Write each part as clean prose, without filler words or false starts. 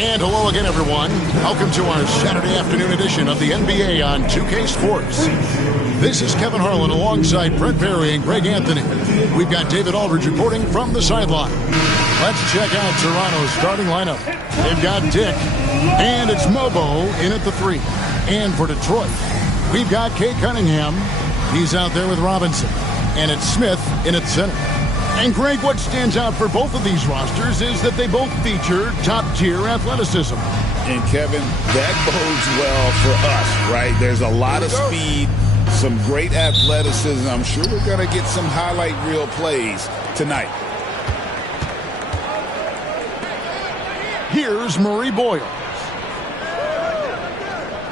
And hello again, everyone. Welcome to our Saturday afternoon edition of the NBA on 2K Sports. This is Kevin Harlan alongside Brett Berry and Greg Anthony. We've got David Aldridge reporting from the sideline. Let's check out Toronto's starting lineup. They've got Dick, and it's Mobo in at the 3. And for Detroit, we've got Cade Cunningham. He's out there with Robinson. And it's Smith in at center. And Greg, what stands out for both of these rosters is that they both feature top-tier athleticism. And Kevin, that bodes well for us, right? There's a lot of speed, some great athleticism. I'm sure we're going to get some highlight reel plays tonight. Here's Murray Boyles.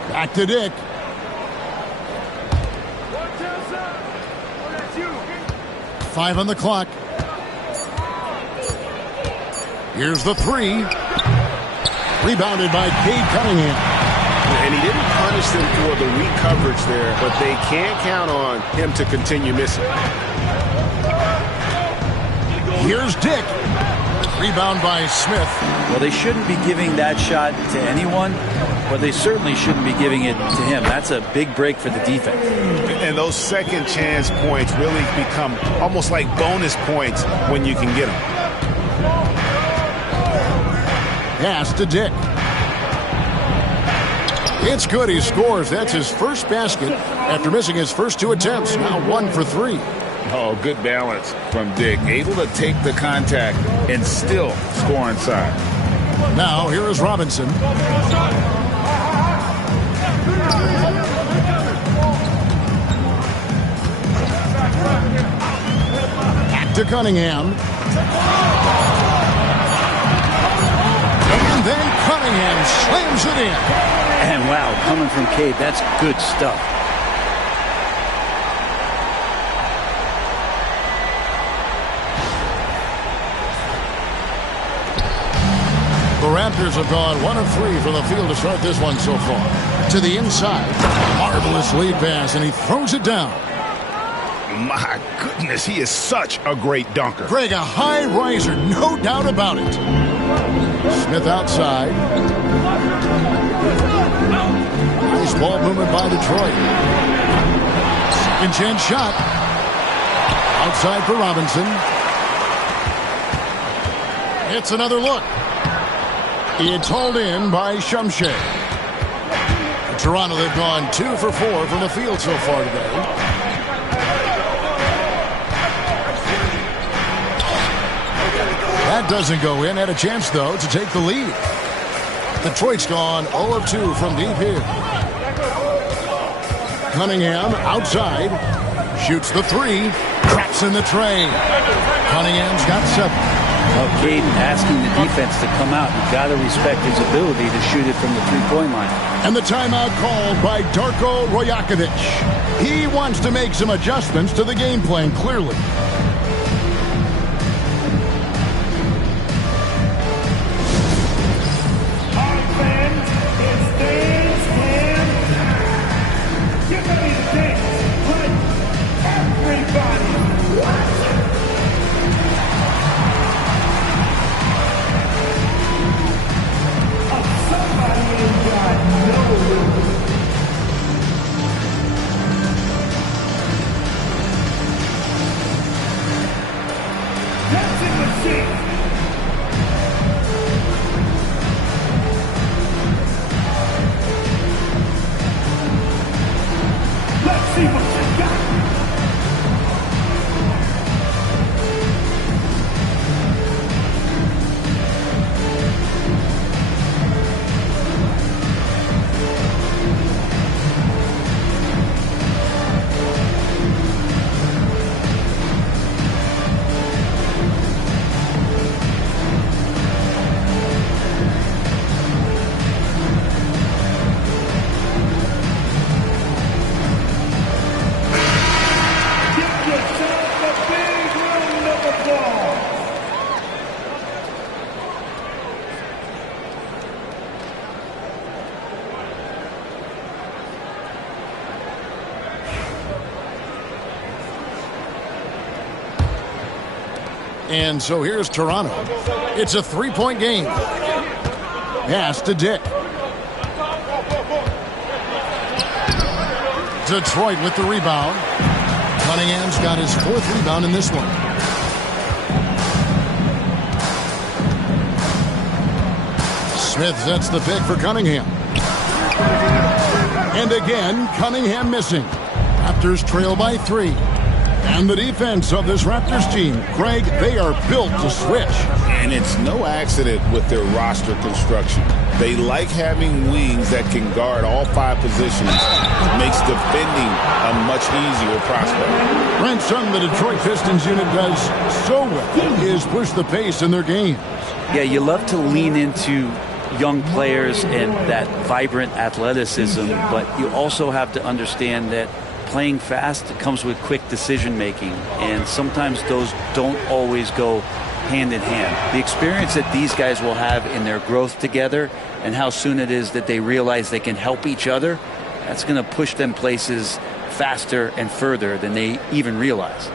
Back to Dick. Five on the clock. Here's the 3. Rebounded by Cade Cunningham. And he didn't punish them for the weak coverage there, but they can't count on him to continue missing. Here's Dick. Rebound by Smith. Well, they shouldn't be giving that shot to anyone, but they certainly shouldn't be giving it to him. That's a big break for the defense. And those second chance points really become almost like bonus points when you can get them. Pass to Dick. It's good. He scores. That's his first basket after missing his first 2 attempts. Now 1 for 3. Oh, good balance from Dick. Able to take the contact and still score inside. Now here is Robinson. Back to Cunningham. And then Cunningham slams it in. And wow, coming from Cade, that's good stuff. The Raptors have gone 1 of 3 from the field to start this one so far. To the inside. Marvelous lead pass, and he throws it down. My goodness, he is such a great dunker. Greg, a high riser, no doubt about it. Smith outside. Nice ball movement by Detroit. Second chance shot. Outside for Robinson. It's another look. It's hauled in by Shumshay. Toronto, they've gone 2 for 4 from the field so far today. That doesn't go in. Had a chance, though, to take the lead. Detroit's gone 0 of 2 from deep here. Cunningham outside. Shoots the 3. Traps in the tray. Cunningham's got 7. Well, Cade asking the defense to come out. You've got to respect his ability to shoot it from the three-point line. And the timeout called by Darko Rojakovic. He wants to make some adjustments to the game plan, clearly. And so here's Toronto. It's a 3-point game. Pass to Dick. Detroit with the rebound. Cunningham's got his 4th rebound in this one. Smith sets the pick for Cunningham. And again, Cunningham missing. Raptors trail by 3. And the defense of this Raptors team, Greg, they are built to switch. And it's no accident with their roster construction. They like having wings that can guard all 5 positions. It makes defending a much easier prospect. Brent, something the Detroit Pistons unit does so well is push the pace in their games. Yeah, you love to lean into young players and that vibrant athleticism, but you also have to understand that playing fast comes with quick decision making, and sometimes those don't always go hand in hand. The experience that these guys will have in their growth together and how soon it is that they realize they can help each other, that's going to push them places faster and further than they even realize.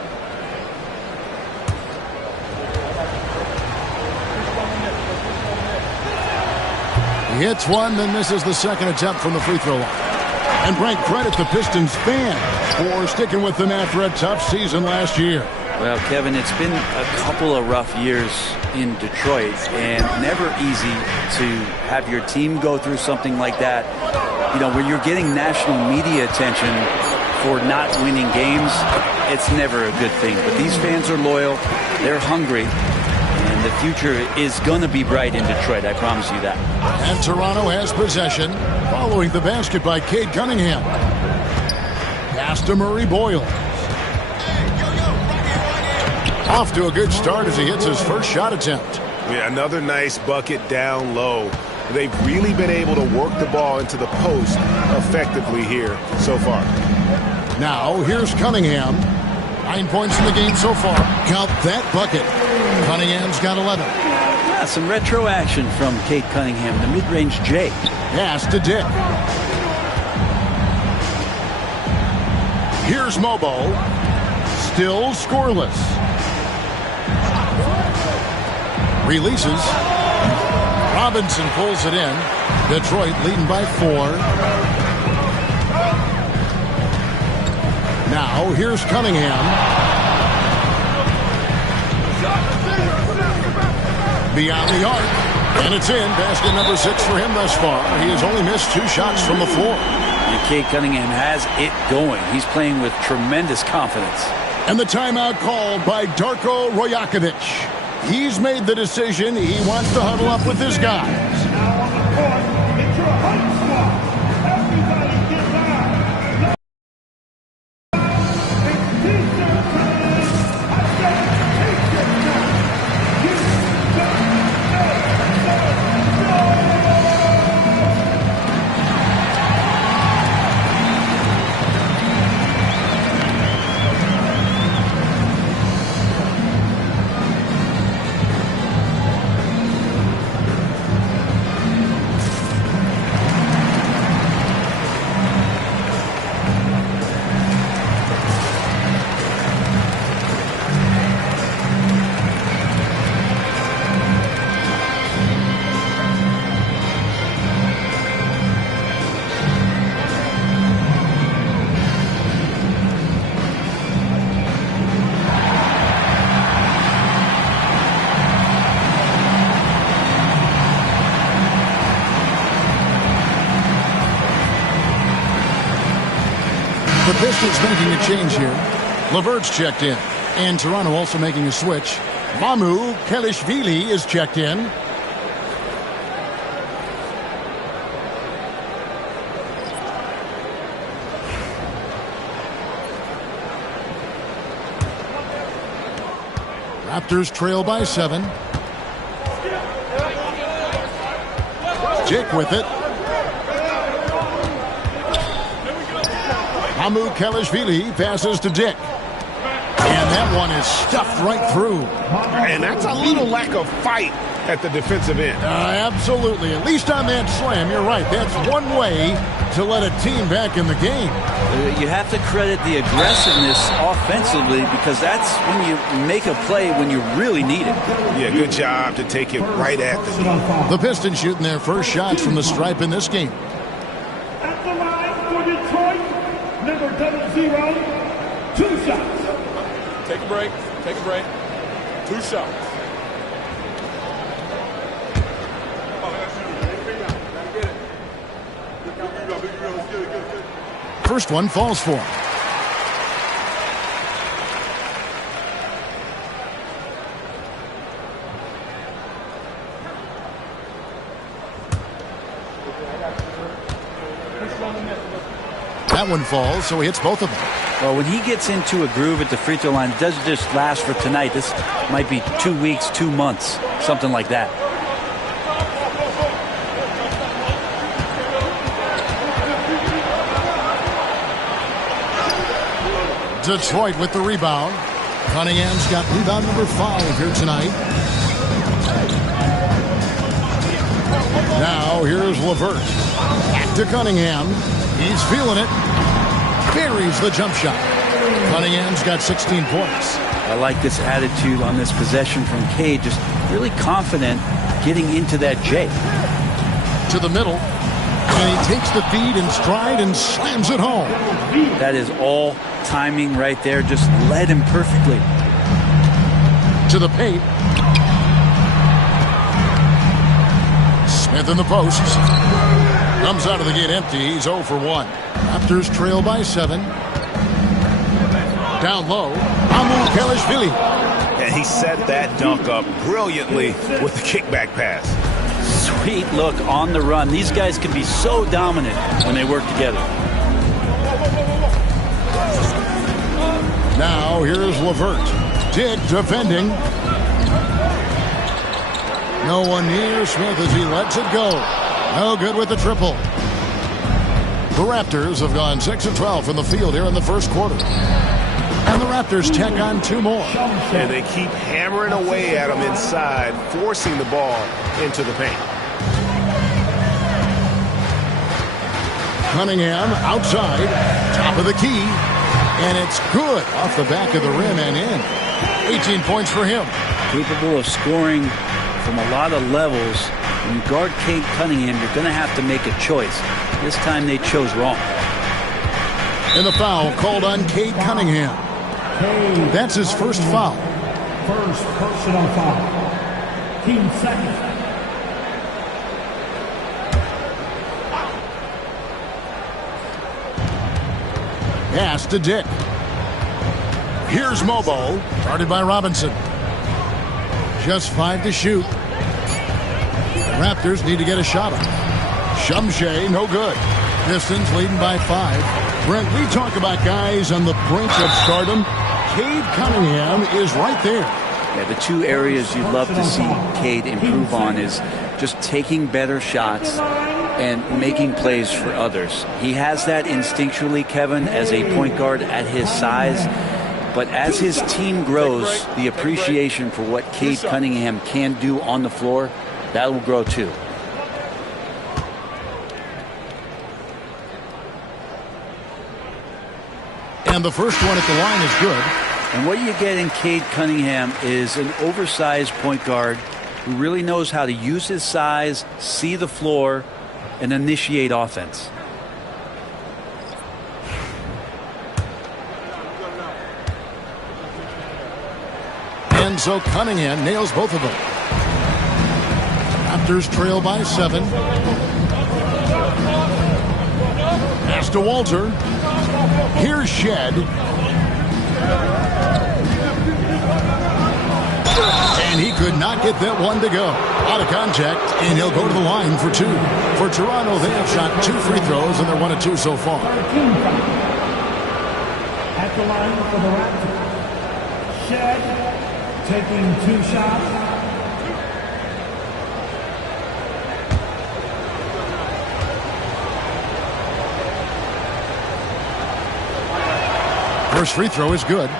He hits one, then misses the second attempt from the free throw line. And Brent, credit the Pistons fans for sticking with them after a tough season last year. Well, Kevin, it's been a couple of rough years in Detroit, and never easy to have your team go through something like that. You know, when you're getting national media attention for not winning games, it's never a good thing. But these fans are loyal, they're hungry, and the future is going to be bright in Detroit, I promise you that. And Toronto has possession following the basket by Cade Cunningham. Pass to Murray Boyle. Off to a good start as he hits his first shot attempt. Yeah, another nice bucket down low. They've really been able to work the ball into the post effectively here so far. Now, here's Cunningham. 9 points in the game so far. Count that bucket. Cunningham's got 11. Yeah, some retro action from Cade Cunningham, the mid-range J. Pass to Dick. Here's Mobo. Still scoreless. Releases. Robinson pulls it in. Detroit leading by 4. Now, here's Cunningham. Beyond the arc. And it's in. Basket number 6 for him thus far. He has only missed 2 shots from the floor. And Cade Cunningham has it going. He's playing with tremendous confidence. And the timeout called by Darko Rojakovic. He's made the decision. He wants to huddle up with his guys. The Pistons making a change here. Levert's checked in. And Toronto also making a switch. Mamu Kelishvili is checked in. Raptors trail by 7. Jake with it. Mamu Kelishvili passes to Dick. And that one is stuffed right through. And that's a little lack of fight at the defensive end. Absolutely. At least on that slam, you're right. That's one way to let a team back in the game. You have to credit the aggressiveness offensively, because that's when you make a play when you really need it. Yeah, good job to take it right at the knee. The Pistons shooting their first shots from the stripe in this game. At the line for Detroit, number 00, 2 shots. Take a break. Take a break. 2 shots. First one falls for him. That one falls, so he hits both of them. Well, when he gets into a groove at the free throw line, it doesn't just last for tonight. This might be 2 weeks, 2 months, something like that. Detroit with the rebound. Cunningham's got rebound number 5 here tonight. Now here's LeVert. Back to Cunningham. He's feeling it. Buries the jump shot. Cunningham's got 16 points. I like this attitude on this possession from Cade. Just really confident getting into that J. To the middle. And he takes the feed in stride and slams it home. That is all timing right there. Just led him perfectly. To the paint. Smith in the posts. Comes out of the gate empty. He's 0 for 1. Raptors trail by 7. Down low. Amu Kelishvili. And he set that dunk up brilliantly with the kickback pass. Sweet look on the run. These guys can be so dominant when they work together. Now here's LeVert. Dick defending. No one near Smith as he lets it go. No good with the triple. The Raptors have gone 6 of 12 from the field here in the first quarter. And the Raptors tack on 2 more. And they keep hammering away at them inside, forcing the ball into the paint. Cunningham outside, top of the key, and it's good off the back of the rim and in. 18 points for him. Capable of scoring from a lot of levels. When you guard Cade Cunningham, you're going to have to make a choice. This time they chose wrong. And the foul called on Cade Cunningham. That's his first foul. First personal foul. Team second. Pass to Dick. Here's Mobo, guarded by Robinson. Just 5 to shoot. The Raptors need to get a shot up. Shumshay, no good. Pistons leading by 5. Brent, we talk about guys on the brink of stardom. Cade Cunningham is right there. Yeah, the 2 areas you'd love to see Cade improve on is just taking better shots and making plays for others. He has that instinctually, Kevin, as a point guard at his size. But as his team grows, the appreciation for what Cade Cunningham can do on the floor, that will grow too. And the first one at the line is good. And what you get in Cade Cunningham is an oversized point guard who really knows how to use his size, see the floor, and initiate offense. And so Cunningham nails both of them. Raptors trail by 7. Pass to Walter. Here's Shed. And he could not get that one to go. Out of contact, and he'll go to the line for 2. For Toronto, they have shot 2 free throws, and they're 1 of 2 so far. At the line for the Raptors, Shed taking 2 shots. First free throw is good.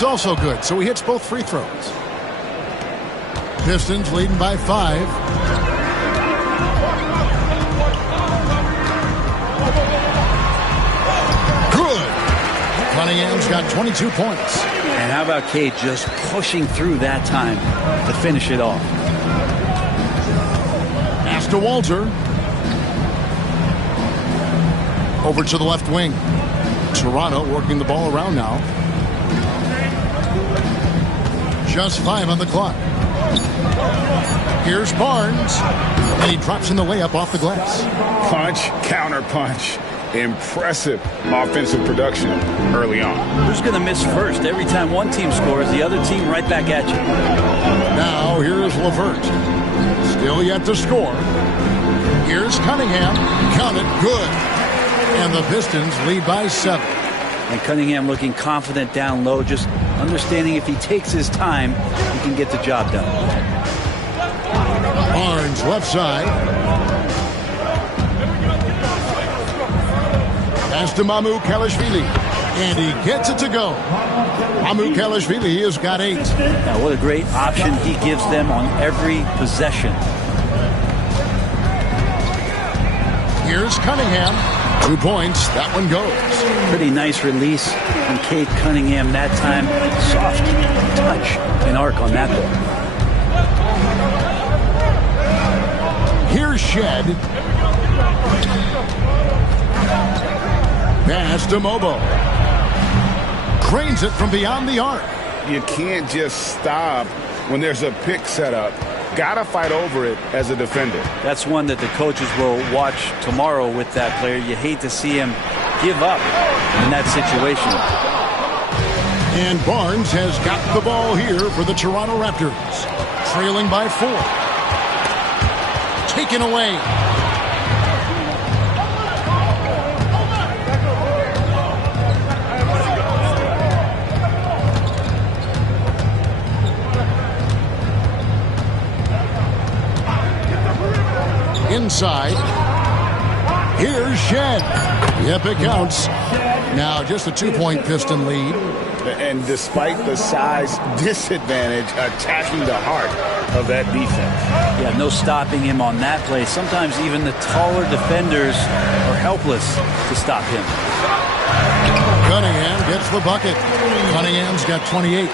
That's also good, so he hits both free throws. Pistons leading by 5. Good. Cunningham's got 22 points. And how about Cade just pushing through that time to finish it off? Pass to Walter. Over to the left wing. Toronto working the ball around now. Just 5 on the clock. Here's Barnes. And he drops in the layup off the glass. Punch, counter punch. Impressive offensive production early on. Who's going to miss first? Every time one team scores, the other team right back at you. Now here's LeVert. Still yet to score. Here's Cunningham. Count it. Good. And the Pistons lead by 7. And Cunningham looking confident down low, just understanding if he takes his time, he can get the job done. Barnes left side. Pass to Mamu Kalashvili. And he gets it to go. Mamu Kalashvili has got 8. Now what a great option he gives them on every possession. Here's Cunningham. 2 points. That one goes. Pretty nice release from Cade Cunningham that time. Soft touch and arc on that ball. Here's Shed. Pass to Mobo. Cranes it from beyond the arc. You can't just stop when there's a pick set up. Gotta fight over it as a defender. That's one that the coaches will watch tomorrow with that player. You hate to see him give up in that situation. And Barnes has got the ball here for the Toronto Raptors. Trailing by 4. Taken away. Inside. Here's Shed. Yep, it counts. Now just a 2-point Piston lead. And despite the size disadvantage, attacking the heart of that defense. Yeah, no stopping him on that play. Sometimes even the taller defenders are helpless to stop him. Cunningham gets the bucket. Cunningham's got 28.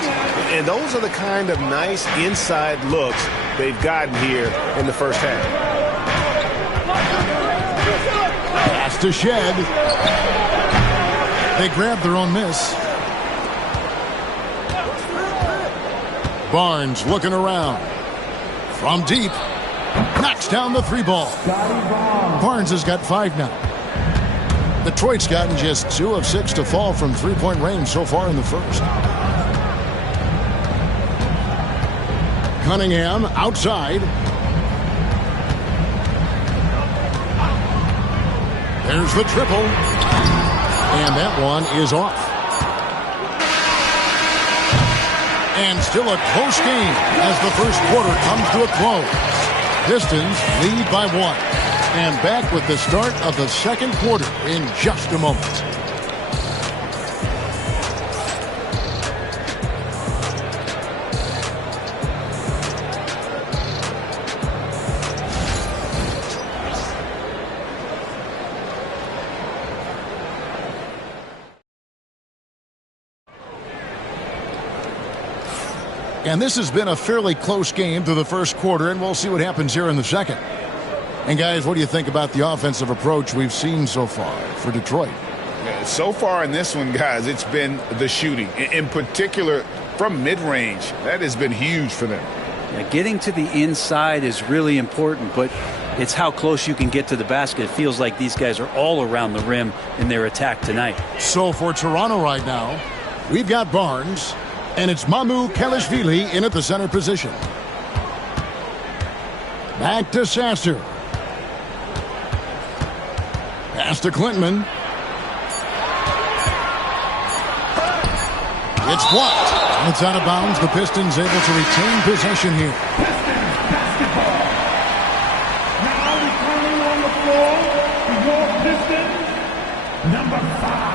And those are the kind of nice inside looks they've gotten here in the first half. Pass to Shed. They grab their own miss. Barnes looking around. From deep. Knocks down the 3 ball. Barnes has got 5 now. Detroit's gotten just 2 of 6 to fall from 3-point range so far in the first. Cunningham outside. There's the triple. And that one is off. And still a close game as the first quarter comes to a close. Pistons lead by 1. And back with the start of the second quarter in just a moment. And this has been a fairly close game through the first quarter, and we'll see what happens here in the second. And guys, what do you think about the offensive approach we've seen so far for Detroit? So far in this one, guys, it's been the shooting. In particular, from mid-range. That has been huge for them. Yeah, getting to the inside is really important, but it's how close you can get to the basket. It feels like these guys are all around the rim in their attack tonight. So for Toronto right now, we've got Barnes, and it's Mamu Kalashvili in at the center position. Back to Sasser. Pass to Clintman. It's blocked. It's out of bounds. The Pistons able to retain possession here. Now returning on the floor, your Pistons, number 5.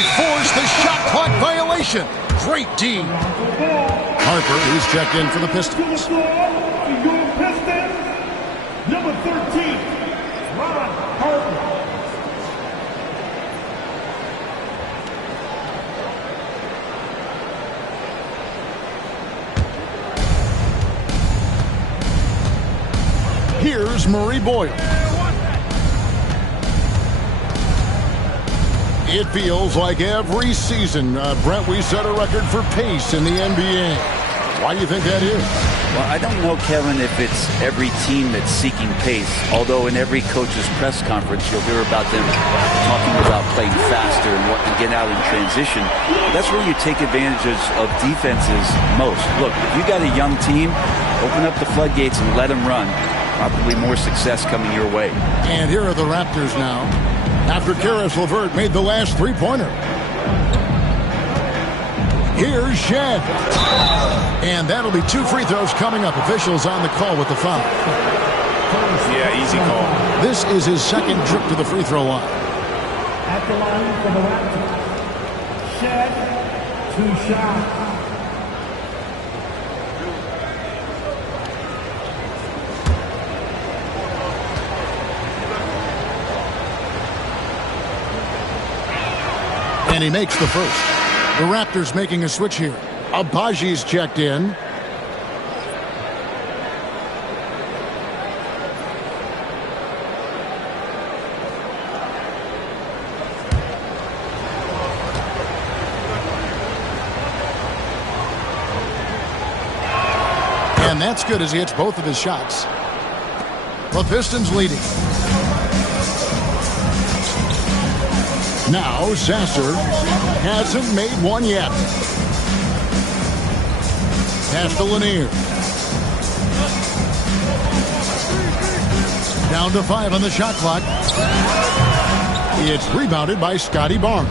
They force the shot clock violation. Great D. Harper, who's checked in for the To the Pistons. floor for your Pistons, number 13, Ron Harper. Here's Murray Boyle. It feels like every season, Brent, we set a record for pace in the NBA. Why do you think that is? Well, I don't know, Kevin, if it's every team that's seeking pace, although in every coach's press conference you'll hear about them talking about playing faster and what to get out in transition. That's where you take advantage of defenses most. Look, if you got a young team, open up the floodgates and let them run. Probably more success coming your way. And here are the Raptors now, after Karis LeVert made the last three-pointer. Here's Shed. And that'll be 2 free throws coming up. Officials on the call with the foul. Yeah, easy call. This is his second trip to the free throw line. At the line for the Raptors, Shed, 2 shots. And he makes the first. The Raptors making a switch here. Abaji's checked in. And that's good as he hits both of his shots. The Pistons leading. Now Sasser hasn't made one yet. Pass to Lanier. Down to 5 on the shot clock. It's rebounded by Scottie Barnes.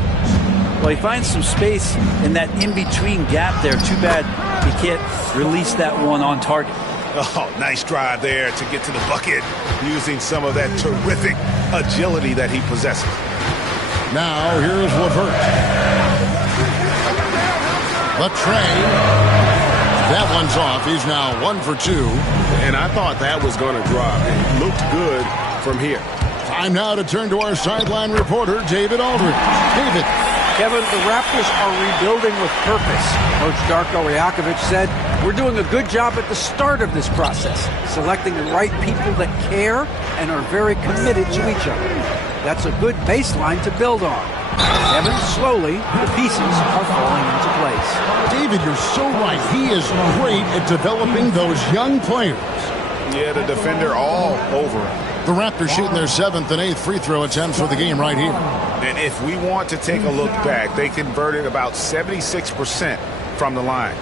Well, he finds some space in that in-between gap there. Too bad he can't release that one on target. Oh, nice drive there to get to the bucket using some of that terrific agility that he possesses. Now here's LeVert. Latrey. That one's off. He's now 1 for 2. And I thought that was going to drop. It looked good from here. Time now to turn to our sideline reporter, David Aldridge. David. Kevin, the Raptors are rebuilding with purpose. Coach Darko Rajakovic said, we're doing a good job at the start of this process, selecting the right people that care and are very committed to each other. That's a good baseline to build on. Kevin, slowly, the pieces are falling into place. David, you're so right. He is great at developing those young players. Yeah, the defender all over him. The Raptors shooting their 7th and 8th free throw attempts for the game right here. And if we want to take a look back, they converted about 76% from the line.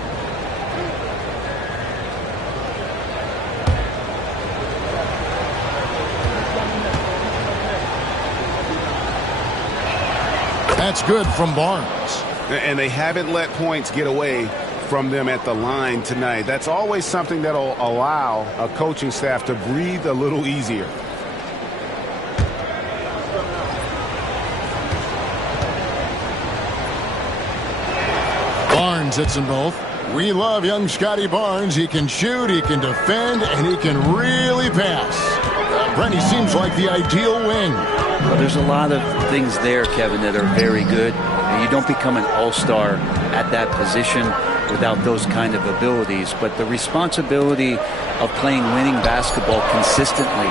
That's good from Barnes. And they haven't let points get away from them at the line tonight. That's always something that'll allow a coaching staff to breathe a little easier. Barnes hits them both. We love young Scottie Barnes. He can shoot, he can defend, and he can really pass. Brent, he seems like the ideal wing. Well, there's a lot of things there, Kevin, that are very good. And you don't become an all-star at that position without those kind of abilities. But the responsibility of playing winning basketball consistently,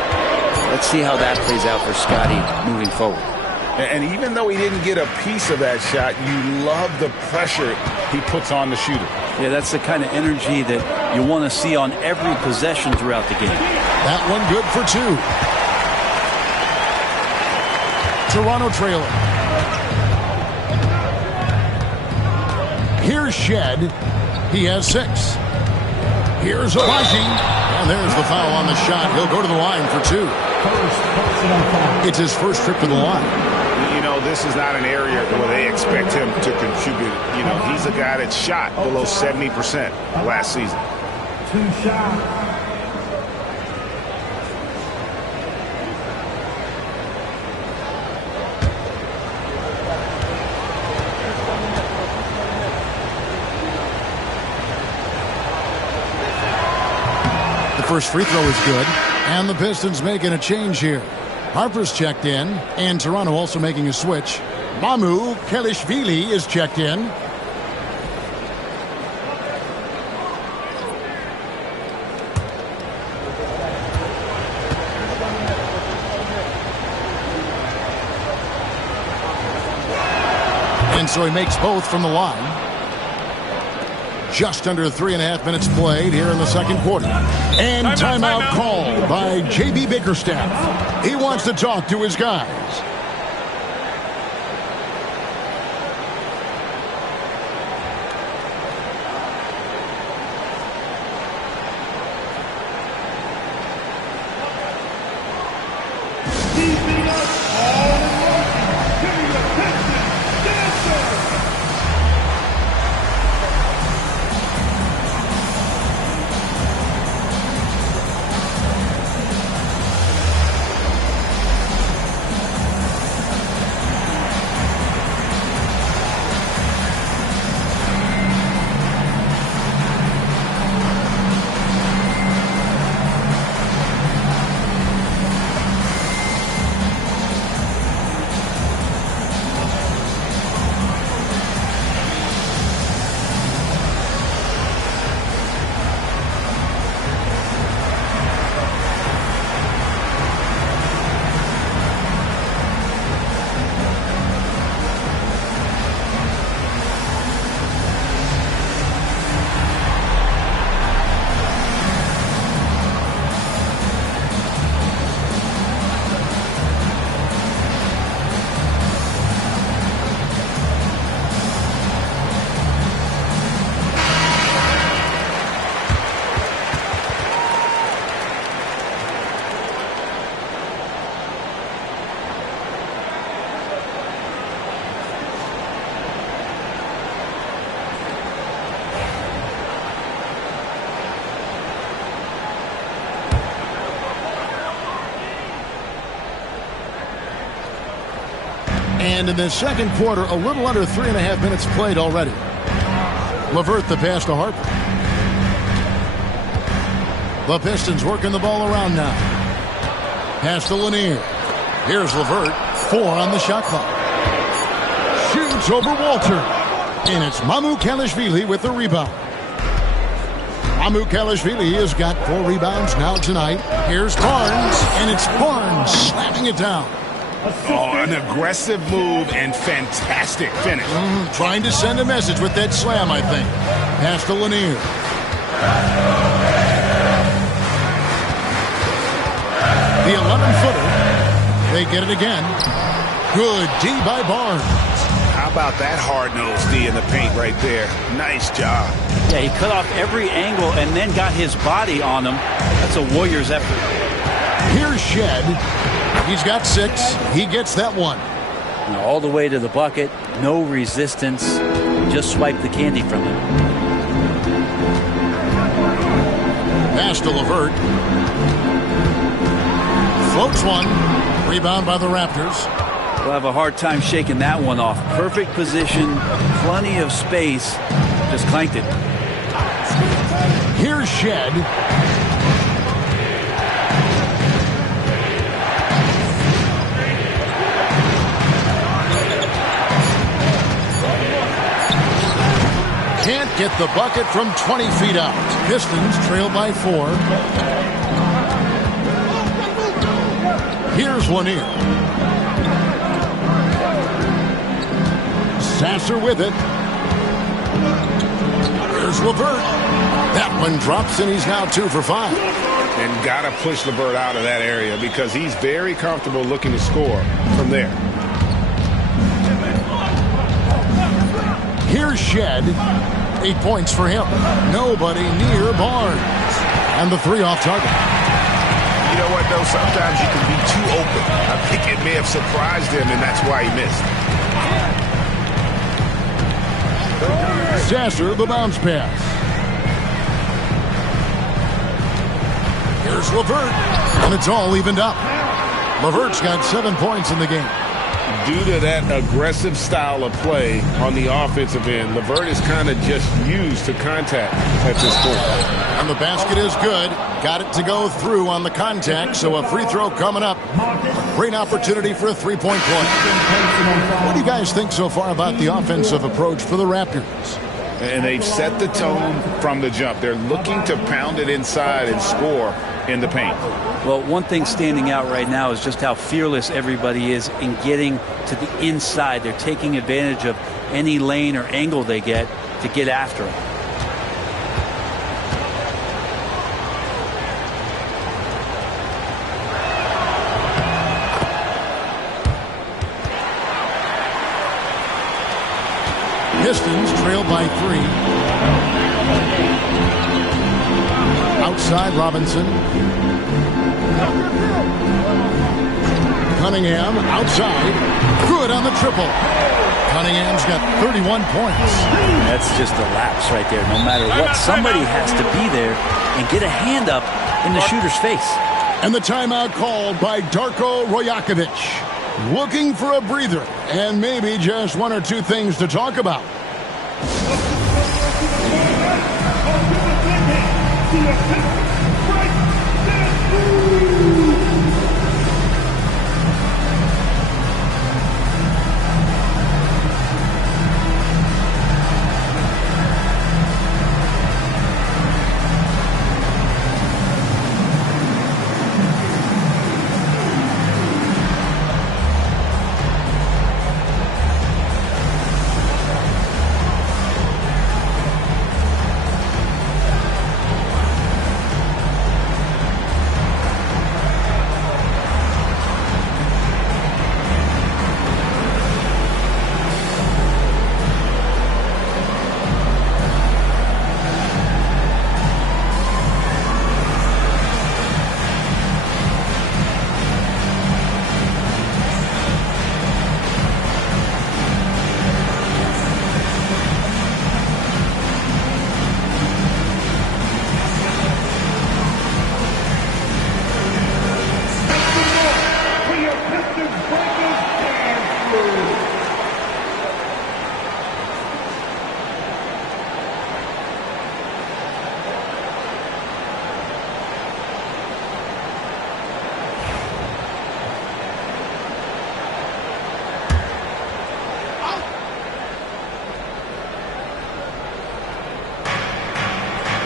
let's see how that plays out for Scottie moving forward. And even though he didn't get a piece of that shot, you love the pressure he puts on the shooter. Yeah, that's the kind of energy that you want to see on every possession throughout the game. That one good for 2. Toronto trailer. Here's Shed. He has 6. Here's Abaji. And there's the foul on the shot. He'll go to the line for 2. It's his first trip to the line. You know, this is not an area where they expect him to contribute. You know, he's a guy that shot below 70% last season. 2 shots. first free throw is good. And the Pistons making a change here. Harper's checked in, and Toronto also making a switch. Mamu Kelishvili is checked in. And so he makes both from the line. Just under 3.5 minutes played here in the second quarter. And timeout called by J.B. Bickerstaff. He wants to talk to his guys. And in the second quarter, a little under 3.5 minutes played already. LeVert the pass to Harper. The Pistons working the ball around now. Pass to Lanier. Here's LeVert. 4 on the shot clock. Shoots over Walter. And it's Mamu Kelishvili with the rebound. Mamu Kelishvili has got 4 rebounds now tonight. Here's Barnes. And it's Barnes slamming it down. Oh, an aggressive move and fantastic finish. Trying to send a message with that slam, I think. Pass to Lanier. The 11-footer. They get it again. Good D by Barnes. How about that hard-nosed D in the paint right there? Nice job. Yeah, he cut off every angle and then got his body on him. That's a Warriors effort. Here's Shed. He's got 6. He gets that one. All the way to the bucket. No resistance. Just swipe the candy from him. Pass to LeVert. Floats one. Rebound by the Raptors. We'll have a hard time shaking that one off. Perfect position. Plenty of space. Just clanked it. Here's Shed. Can't get the bucket from 20 feet out. Pistons trail by 4. Here's Lanier. Sasser with it. Here's LeVert. That one drops, and he's now 2 for 5. And got to push LeVert out of that area because he's very comfortable looking to score from there. Here's Shed. 8 points for him. Nobody near Barnes. And the 3 off target. You know what, though? Sometimes you can be too open. I think it may have surprised him, and that's why he missed. Sasser, the bounce pass. Here's LeVert. And it's all evened up. LeVert's got 7 points in the game. due to that aggressive style of play on the offensive end, LeVert is kind of just used to contact at this point. And the basket is good. Got it to go through on the contact, so a free throw coming up. Great opportunity for a three-point play. What do you guys think so far about the offensive approach for the Raptors? And they've set the tone from the jump. They're looking to pound it inside and score in the paint. Well, one thing standing out right now is just how fearless everybody is in getting to the inside. They're taking advantage of any lane or angle they get to get after it. Pistons trail by 3. Outside Robinson. Cunningham outside. Good on the triple. Cunningham's got 31 points. That's just a lapse right there. No matter what, somebody has to be there and get a hand up in the shooter's face. And the timeout called by Darko Rajakovic. Looking for a breather and maybe just one or two things to talk about.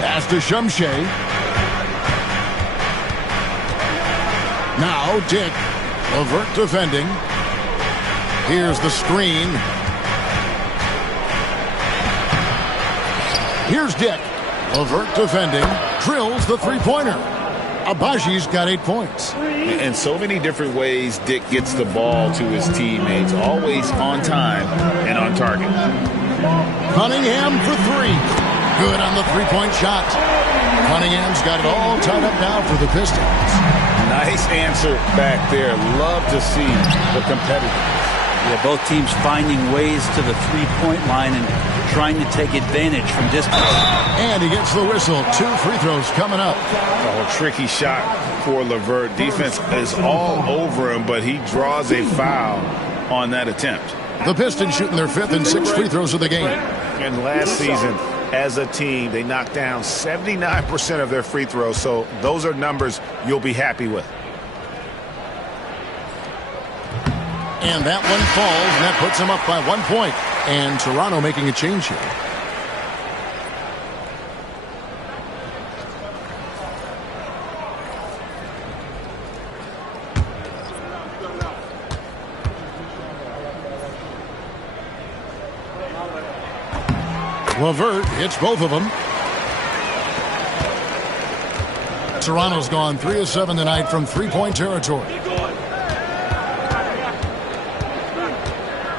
Pass to Shumshay. Now Dick. LeVert defending. Here's the screen. Here's Dick. LeVert defending. Drills the three-pointer. Abaji's got 8 points. In so many different ways, Dick gets the ball to his teammates. Always on time and on target. Cunningham for 3. Good on the three-point shot. Cunningham's got it all tied up now for the Pistons. Nice answer back there. Love to see the competitors. Yeah, both teams finding ways to the three-point line and trying to take advantage from distance. And he gets the whistle. 2 free throws coming up. Oh, tricky shot for LeVert. Defense is all over him, but he draws a foul on that attempt. The Pistons shooting their 5th and 6th free throws of the game. And last season, as a team, they knocked down 79% of their free throws, so those are numbers you'll be happy with. And that one falls, and that puts them up by 1 point. And Toronto making a change here. LeVert hits both of them. Toronto's gone 3 of 7 tonight from three-point territory.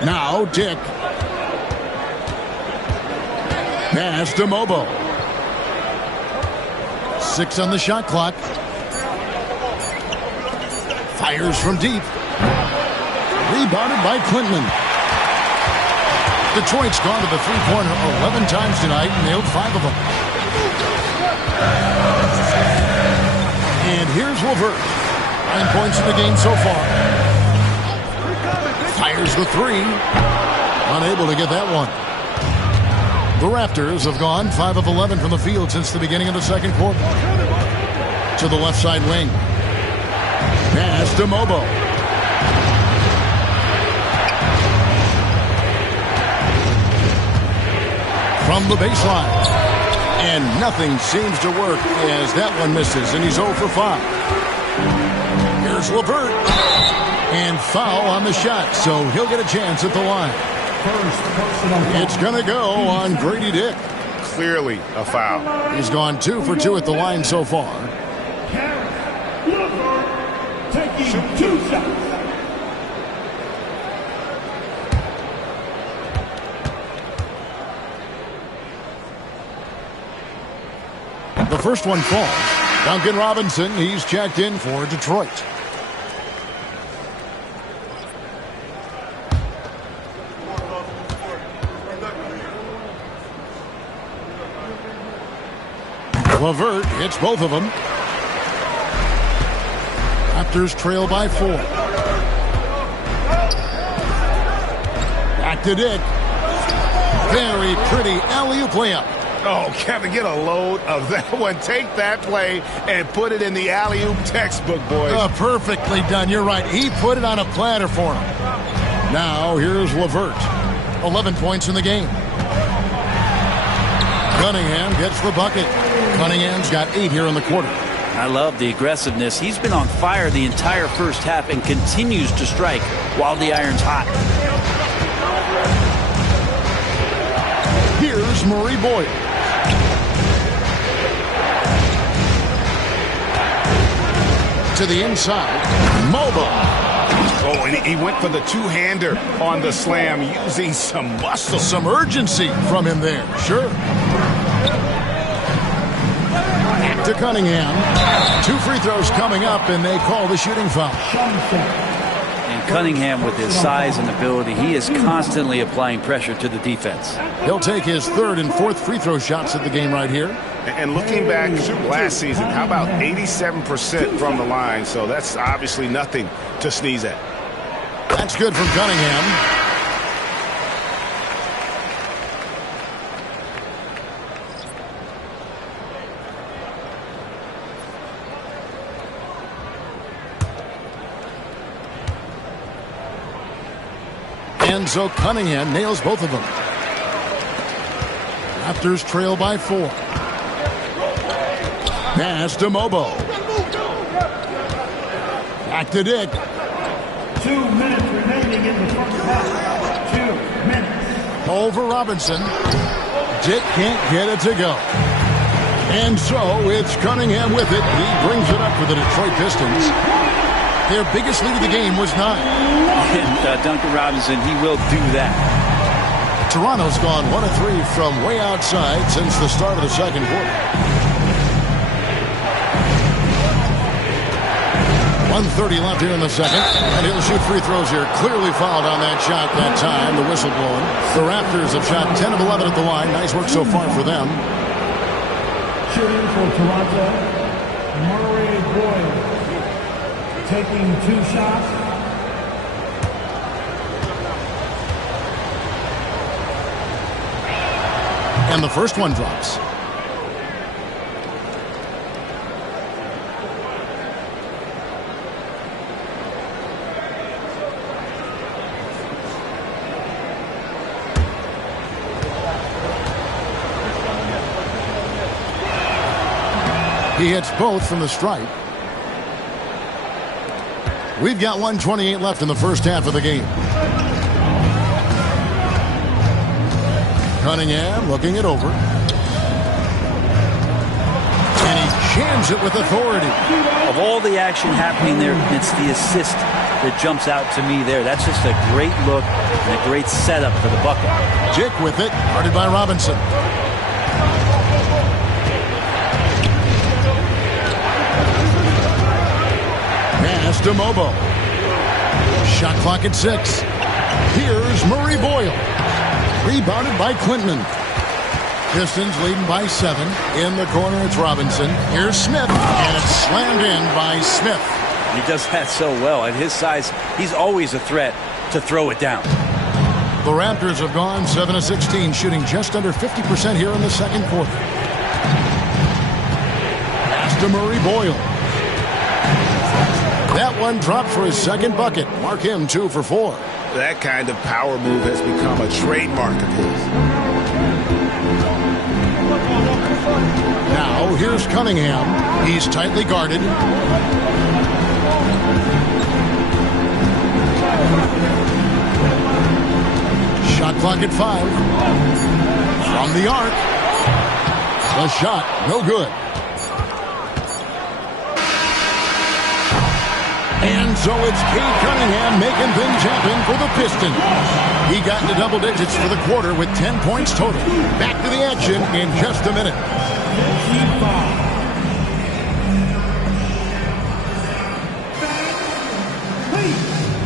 Now Dick. Pass to Mobo. 6 on the shot clock. Fires from deep. Rebounded by Clinton. Detroit's gone to the three-pointer 11 times tonight and nailed 5 of them. And here's LeVert. 9 points in the game so far. Fires the three. Unable to get that one. The Raptors have gone 5 of 11 from the field since the beginning of the second quarter. To the left side wing. Pass to Mobo. From the baseline. And nothing seems to work as that one misses, and he's 0 for 5. Here's LeVert. And foul on the shot, so he'll get a chance at the line. It's going to go on Grady Dick. Clearly a foul. He's gone 2 for 2 at the line so far. Taking 2 shots. The first one falls. Duncan Robinson, he's checked in for Detroit. LeVert hits both of them. Raptors trail by 4. Back to Dick. Very pretty alley-oop layup. Oh, Kevin, get a load of that one. Take that play and put it in the alley-oop textbook, boys. Perfectly done. You're right. He put it on a platter for him. Now, here's LeVert. 11 points in the game. Cunningham gets the bucket. Cunningham's got 8 here in the quarter. I love the aggressiveness. He's been on fire the entire first half and continues to strike while the iron's hot. Here's Murray Boyle. To the inside. Mobo. Oh, and he went for the two-hander on the slam using some muscle. Some urgency from him there. Sure. Back to Cunningham. 2 free throws coming up, and they call the shooting foul. And Cunningham, with his size and ability, he is constantly applying pressure to the defense. He'll take his 3rd and 4th free throw shots at the game right here. And looking back last season, how about 87% from the line? So that's obviously nothing to sneeze at. That's good from Cunningham. And so Cunningham nails both of them. Raptors trail by 4. Pass to Mobo. Back to Dick. 2 minutes remaining in the first half. 2 minutes. Over Robinson. Dick can't get it to go. And so it's Cunningham with it. He brings it up for the Detroit Pistons. Their biggest lead of the game was 9. And Duncan Robinson, he will do that. Toronto's gone 1 of 3 from way outside since the start of the second quarter. 1:30 left here in the second, and he'll shoot free throws here. Clearly fouled on that shot that time, the whistle blowing. The Raptors have shot 10 of 11 at the line. Nice work so far for them. Shooting for Toronto, Murray Boyle. Taking 2 shots. And the first one drops. He hits both from the stripe. We've got 1:28 left in the first half of the game. Cunningham looking it over. And he jams it with authority. Of all the action happening there, it's the assist that jumps out to me there. That's just a great look and a great setup for the bucket. Dick with it, guarded by Robinson. Pass to Mobo. Shot clock at 6. Here's Murray Boyle. Rebounded by Clinton. Pistons leading by 7. In the corner, it's Robinson. Here's Smith, and it's slammed in by Smith. He does that so well. At his size, he's always a threat to throw it down. The Raptors have gone 7 of 16, shooting just under 50% here in the second quarter. Pass to Murray Boyle. That one dropped for his second bucket. Mark him 2 for 4. That kind of power move has become a trademark of his. Now, here's Cunningham. He's tightly guarded. Shot clock at 5. From the arc. The shot, no good. And so it's Cade Cunningham making things happen for the Pistons. He got into double digits for the quarter with 10 points total. Back to the action in just a minute. Please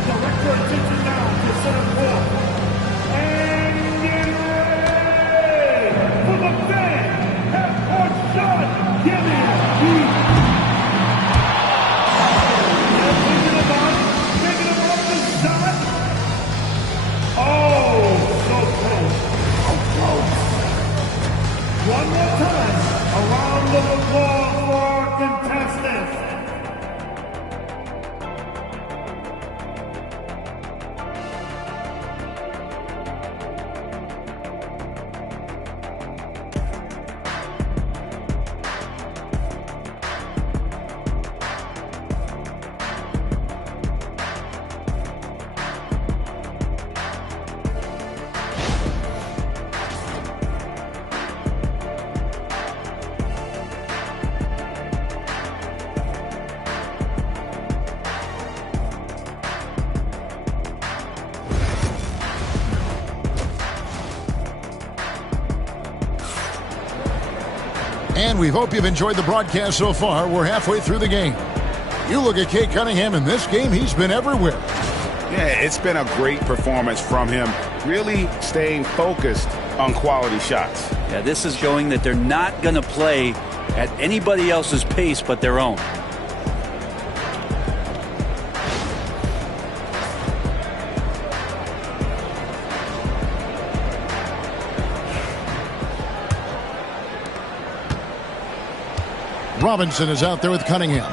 direct your attention now to center court. And get ready for the fan half-court shot. Give it. Thinking about the shot. Oh, so close. So close. One more time. A round of applause for our contestants. And we hope you've enjoyed the broadcast so far. We're halfway through the game. You look at Cade Cunningham in this game, he's been everywhere. Yeah, it's been a great performance from him, really staying focused on quality shots. Yeah, this is showing that they're not going to play at anybody else's pace but their own. Robinson is out there with Cunningham.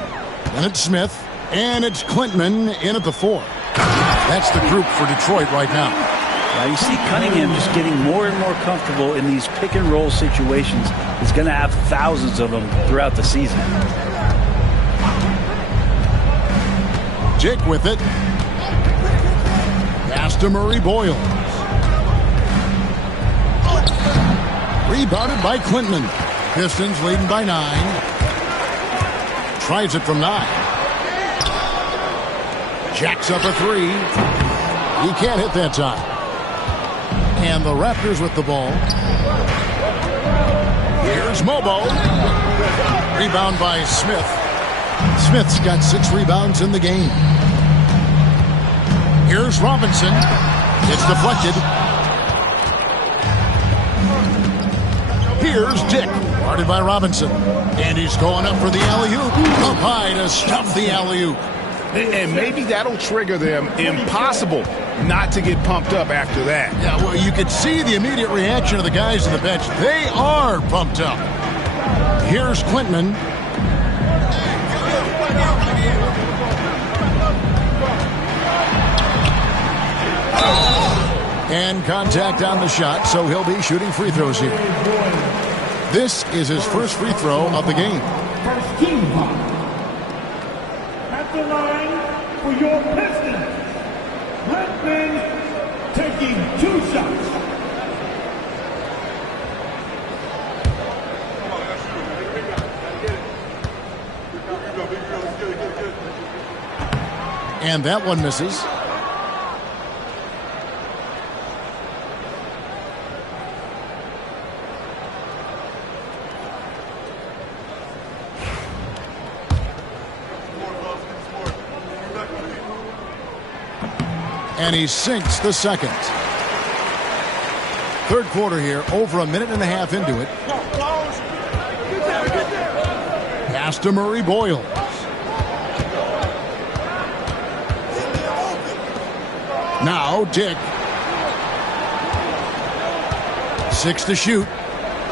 Then it's Smith. And it's Clintman in at the 4. That's the group for Detroit right now. Now you see Cunningham just getting more and more comfortable in these pick and roll situations. He's going to have thousands of them throughout the season. Jake with it. Pass to Murray Boyle. Rebounded by Clintman. Pistons leading by 9. Tries it from 9. Jacks up a 3. He can't hit that time. And the Raptors with the ball. Here's Mobo. Rebound by Smith. Smith's got 6 rebounds in the game. Here's Robinson. It's deflected. Here's Dick. Guarded by Robinson. And he's going up for the alley-oop. Up high to stuff the alley-oop. And maybe that'll trigger them. Impossible not to get pumped up after that. Yeah, well, you could see the immediate reaction of the guys on the bench. They are pumped up. Here's Clintman. And contact on the shot, so he'll be shooting free throws here. This is his first free throw of the game. First team foul. At the line for your Pistons, Redman taking 2 shots. And that one misses. And he sinks the second. Third quarter here, over a minute and a half into it. Pass to Murray Boyle. Now Dick. 6 to shoot.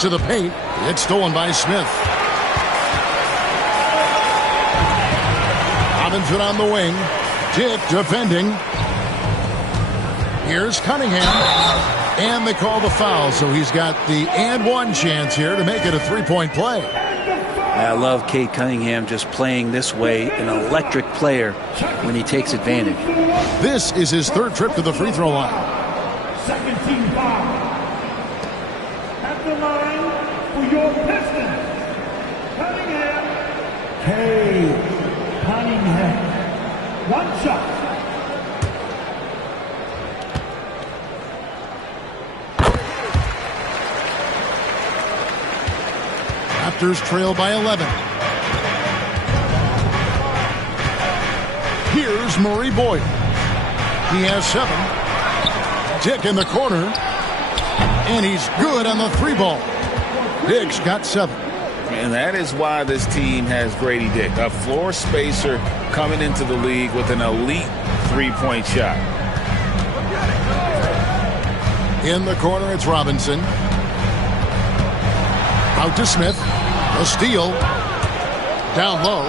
To the paint. It's stolen by Smith. Robinson on the wing. Dick defending. Here's Cunningham. And they call the foul, so he's got the and one chance here to make it a three-point play. I love Cade Cunningham just playing this way, an electric player when he takes advantage. This is his third trip to the free throw line. Second team foul. At the line for your Pistons, Cunningham. Cade Cunningham. One shot. Raptors trail by 11. Here's Murray Boyd. He has 7. Dick in the corner. And he's good on the 3-ball. Dick's got 7. And that is why this team has Grady Dick, a floor spacer coming into the league with an elite three-point shot. In the corner, it's Robinson. Out to Smith. A steal. Down low.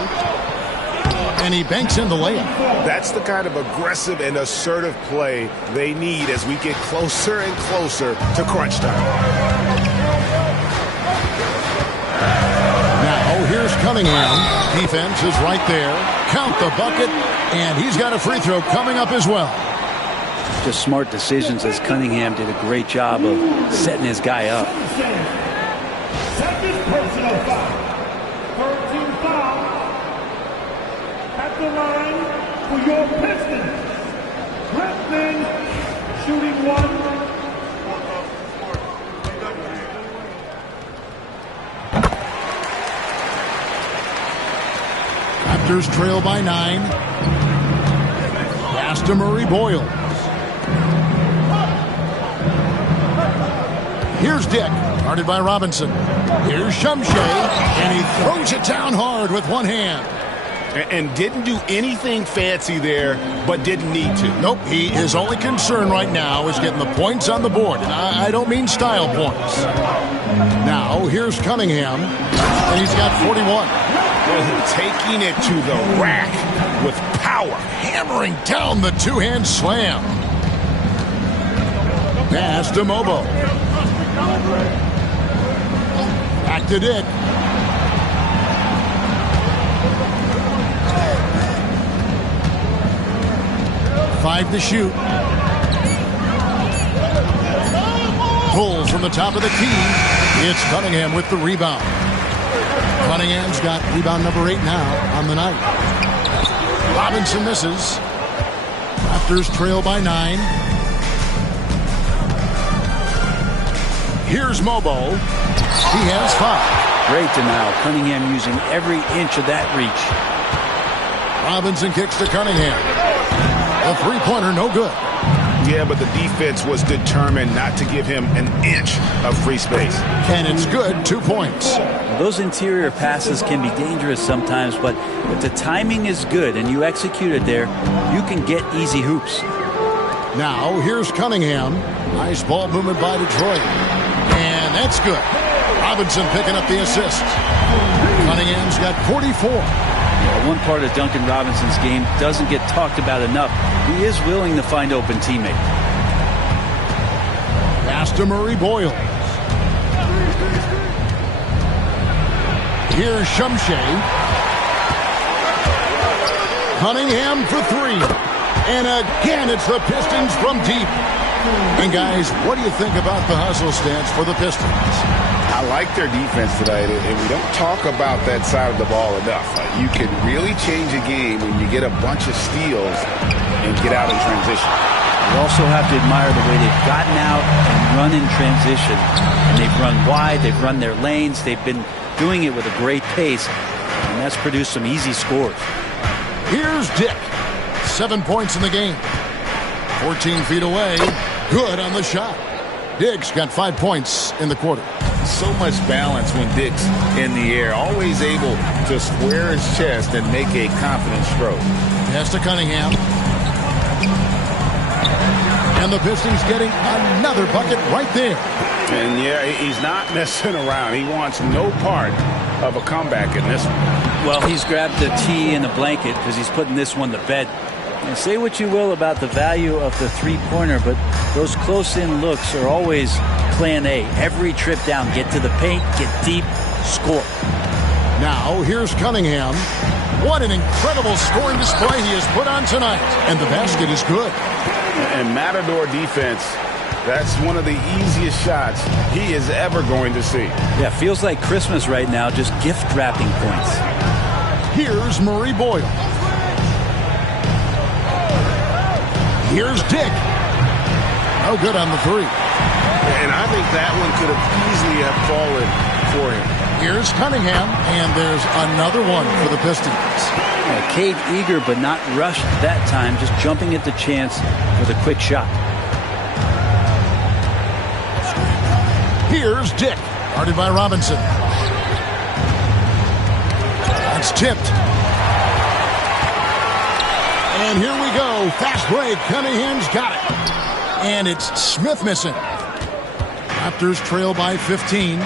And he banks in the layup. That's the kind of aggressive and assertive play they need as we get closer and closer to crunch time. Now, here's Cunningham. Defense is right there. Count the bucket. And he's got a free throw coming up as well. Just smart decisions, as Cunningham did a great job of setting his guy up. Second personal foul. 13 foul. At the line for your Pistons, Redmond shooting 1. Raptors trail by 9. Pass to Murray Boyle. Here's Dick, guarded by Robinson. Here's Shumshay, and he throws it down hard with one hand. And didn't do anything fancy there, but didn't need to. Nope, his only concern right now is getting the points on the board. And I don't mean style points. Now, here's Cunningham, and he's got 41. Taking it to the rack with power. Hammering down the two-hand slam. Pass to Mobo. Back to Dick. Five to shoot. Pull from the top of the key. It's Cunningham with the rebound. Cunningham's got rebound number 8 now on the night. Robinson misses. Raptors trail by 9. Here's Mobo. He has 5. Great denial. Cunningham using every inch of that reach. Robinson kicks to Cunningham. A three-pointer, no good. Yeah, but the defense was determined not to give him an inch of free space. And it's good, 2 points. Those interior passes can be dangerous sometimes, but if the timing is good and you execute it there, you can get easy hoops. Now, here's Cunningham. Nice ball movement by Detroit. And that's good. Robinson picking up the assist. Cunningham's got 44. One part of Duncan Robinson's game doesn't get talked about enough. He is willing to find open teammates. Pass to Murray Boyle. Here's Shumshay. Cunningham for 3. And again, it's the Pistons from deep. And guys, what do you think about the hustle stance for the Pistons? I like their defense tonight, and we don't talk about that side of the ball enough. You can really change a game when you get a bunch of steals and get out in transition. You also have to admire the way they've gotten out and run in transition. And they've run wide, they've run their lanes, they've been doing it with a great pace, and that's produced some easy scores. Here's Dick. 7 points in the game. 14 feet away. Good on the shot. Dick's got 5 points in the quarter. So much balance when Dick's in the air. Always able to square his chest and make a confident stroke. Pass to Cunningham. And the Pistons getting another bucket right there. And yeah, he's not messing around. He wants no part of a comeback in this one. Well, he's grabbed the tee and the blanket because he's putting this one to bed. And say what you will about the value of the three-pointer, but those close-in looks are always plan A. Every trip down, get to the paint, get deep, score. Now, here's Cunningham. What an incredible scoring display he has put on tonight. And the basket is good. And Matador defense, that's one of the easiest shots he is ever going to see. Yeah, feels like Christmas right now, just gift wrapping points. Here's Murray Boyle. Here's Dick. No good on the three. And I think that one could have easily have fallen for him. Here's Cunningham, and there's another one for the Pistons. Cade eager but not rushed that time, just jumping at the chance for the quick shot. Here's Dick, guarded by Robinson. That's tipped. And here we go. Fast break. Cunningham's got it. And it's Smith missing. Raptors trail by 15.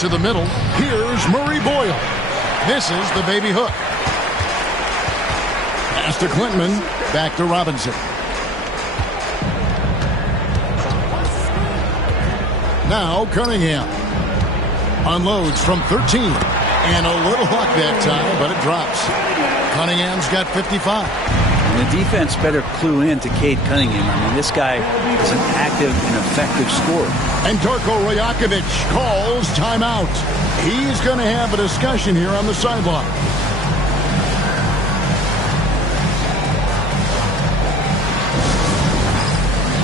To the middle. Here's Murray Boyle. This is the baby hook. Pass to Clinton. Back to Robinson. Now Cunningham. Unloads from 13. And a little luck that time, but it drops. Cunningham's got 55. And the defense better clue in to Cade Cunningham. I mean, this guy is an active and effective scorer. And Darko Rajakovic calls timeout. He's going to have a discussion here on the sideline.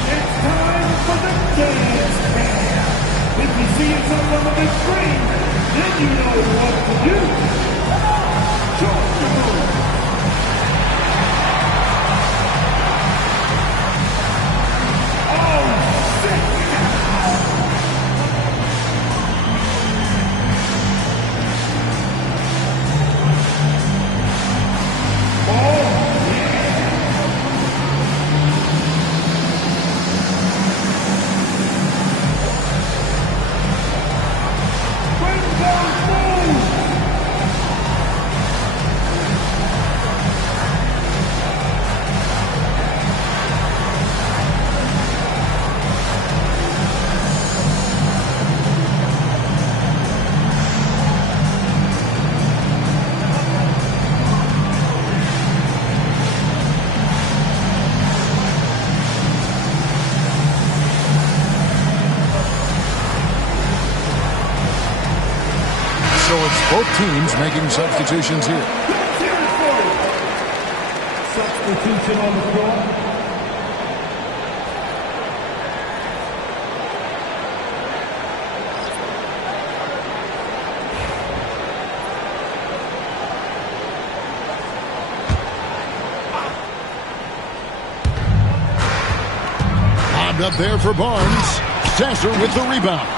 It's time for the dance cam. If you see yourself on the big screen, then you know what to do. Join the move. So it's both teams making substitutions here. Substitution on the floor. Lobbed up there for Barnes. Sasser with the rebound.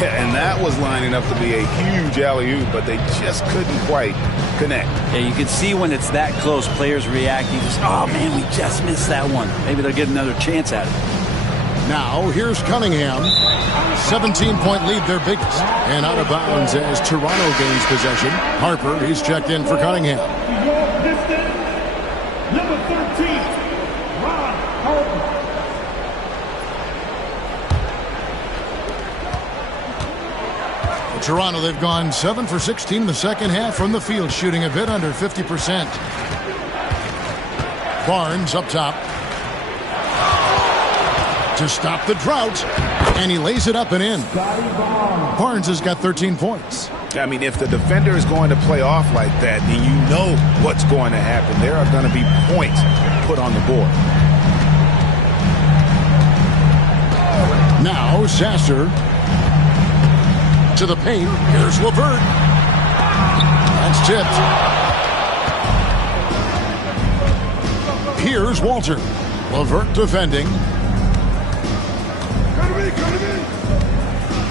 Yeah, and that was lining up to be a huge alley-oop, but they just couldn't quite connect. Yeah, you can see when it's that close, players reacting. Just, oh, man, we just missed that one. Maybe they'll get another chance at it. Now, here's Cunningham. 17-point lead, their biggest. And out of bounds as Toronto gains possession. Harper, he's checked in for Cunningham. Your Pistons, number 13, Ron Harper. Toronto, they've gone 7 for 16 the second half from the field, shooting a bit under 50%. Barnes up top to stop the drought, and he lays it up and in. Barnes has got 13 points. I mean, if the defender is going to play off like that, then you know what's going to happen. There are going to be points put on the board. Now Sasser to the paint. Here's LeVert. That's tipped. Here's Walter. LeVert defending.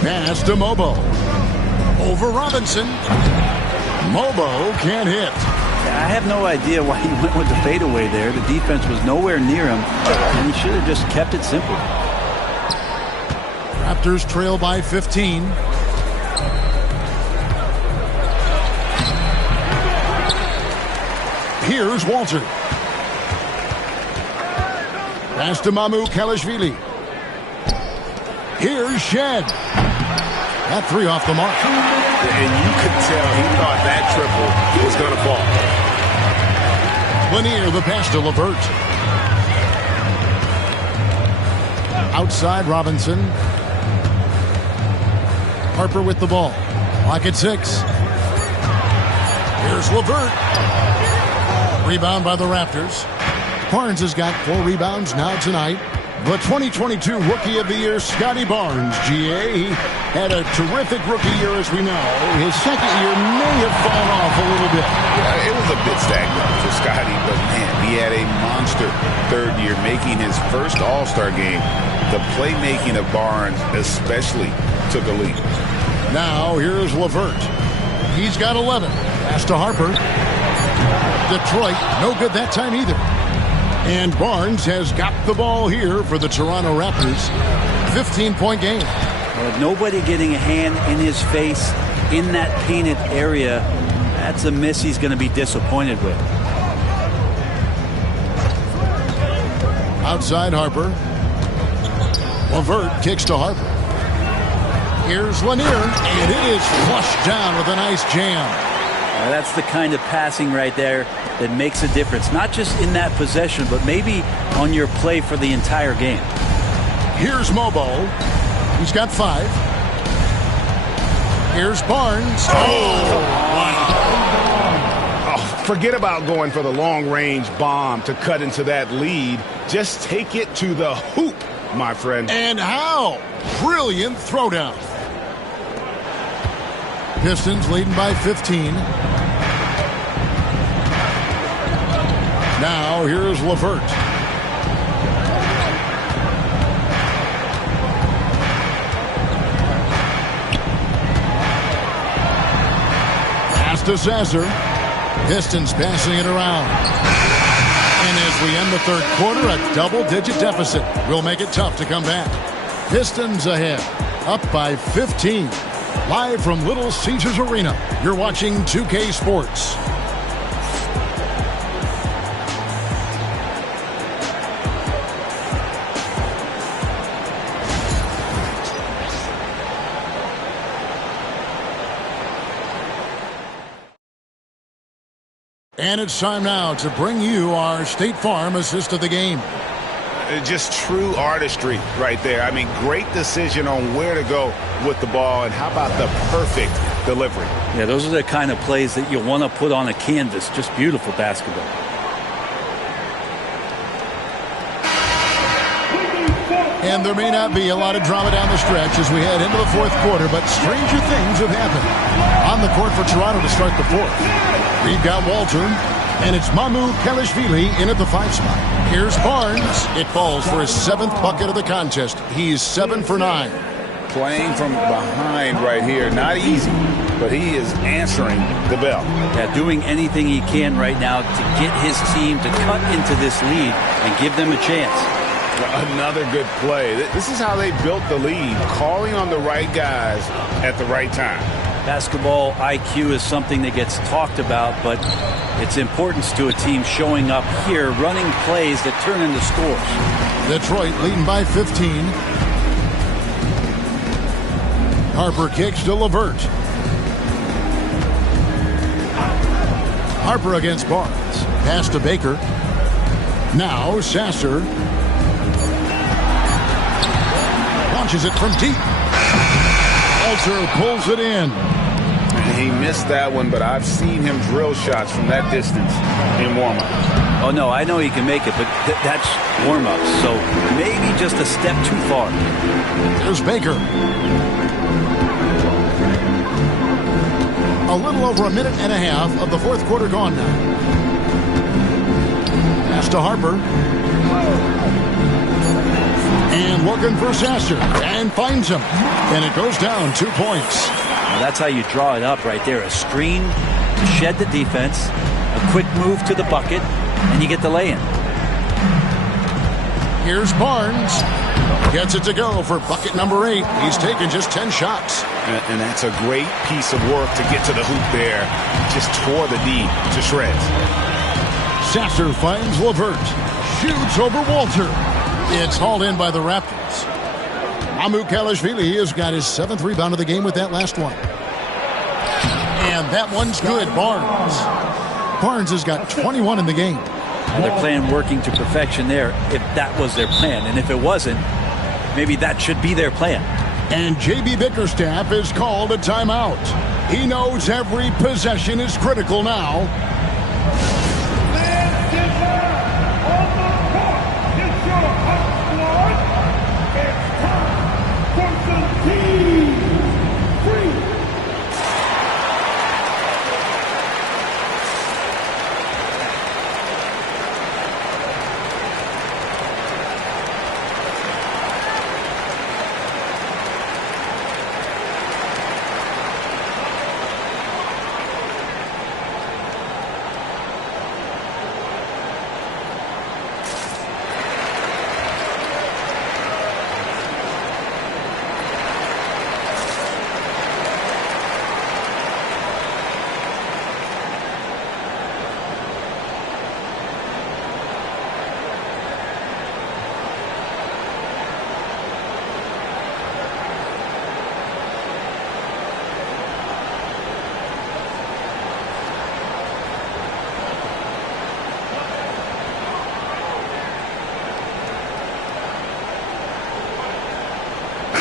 Pass to Mobo. Over Robinson. Mobo can't hit. I have no idea why he went with the fadeaway there. The defense was nowhere near him, and he should have just kept it simple. Raptors trail by 15. Here's Walter. Pass to Mamu Kelishvili. Here's Shed. That three off the mark. And you could tell he thought that triple was going to fall. Lanier, the pass to LeVert. Outside Robinson. Harper with the ball. Clock at 6. Here's LeVert. Rebound by the Raptors. Barnes has got 4 rebounds now tonight. The 2022 Rookie of the Year, Scottie Barnes, GA. He had a terrific rookie year, as we know. His second year may have fallen off a little bit. Yeah, it was a bit stagnant for Scottie, but man, he had a monster third year, making his first All-Star game. The playmaking of Barnes especially took a leap. Now, here's LeVert. He's got 11. Pass to Harper. Detroit, no good that time either. And Barnes has got the ball here for the Toronto Raptors. 15-point game. Well, nobody getting a hand in his face in that painted area, that's a miss he's going to be disappointed with. Outside Harper. LeVert kicks to Harper. Here's Lanier, and it is flushed down with a nice jam. That's the kind of passing right there that makes a difference, not just in that possession, but maybe on your play for the entire game. Here's Mobo. He's got 5. Here's Barnes. Forget about going for the long-range bomb to cut into that lead. Just take it to the hoop, my friend. And how? Brilliant throwdown. Pistons leading by 15. Now here's LeVert. Pass to Sasser. Pistons passing it around. And as we end the third quarter, a double-digit deficit will make it tough to come back. Pistons ahead, up by 15. Live from Little Caesars Arena, you're watching 2K Sports. And it's time now to bring you our State Farm assist of the game. Just true artistry right there. I mean, great decision on where to go with the ball, and how about the perfect delivery? Yeah, those are the kind of plays that you want to put on a canvas. Just beautiful basketball. And there may not be a lot of drama down the stretch as we head into the fourth quarter, but stranger things have happened. On the court for Toronto to start the fourth, we've got Walter, and it's Mamu Kelishvili in at the 5 spot. Here's Barnes. It falls for his 7th bucket of the contest. He's 7 for 9. Playing from behind right here, not easy, but he is answering the bell. Yeah, doing anything he can right now to get his team to cut into this lead and give them a chance. Another good play. This is how they built the lead, calling on the right guys at the right time. Basketball IQ is something that gets talked about, but its importance to a team showing up here, running plays that turn into scores. Detroit leading by 15. Harper kicks to LeVert. Harper against Barnes. Pass to Baker. Now Sasser. Launches it from deep. Walter pulls it in. He missed that one, but I've seen him drill shots from that distance in warm-up. Oh, no, I know he can make it, but that's warm-up, so maybe just a step too far. There's Baker. A little over a minute and a half of the fourth quarter gone now. Pass to Harper. And looking for Sasser, and finds him. And it goes down 2 points. Well, that's how you draw it up right there. A screen to shed the defense, a A quick move to the bucket, and you get the lay-in. Here's Barnes. Gets it to go for bucket number 8. He's taken just 10 shots. And that's a great piece of work to get to the hoop there. Just tore the D to shreds. Sasser finds LeVert. Shoots over Walter. It's hauled in by the Raptors. Amu Kalashvili has got his 7th rebound of the game with that last one. And that one's good. Barnes has got 21 in the game. And they're playing working to perfection there if that was their plan. And if it wasn't, maybe that should be their plan. And J.B. Bickerstaff has called a timeout. He knows every possession is critical now.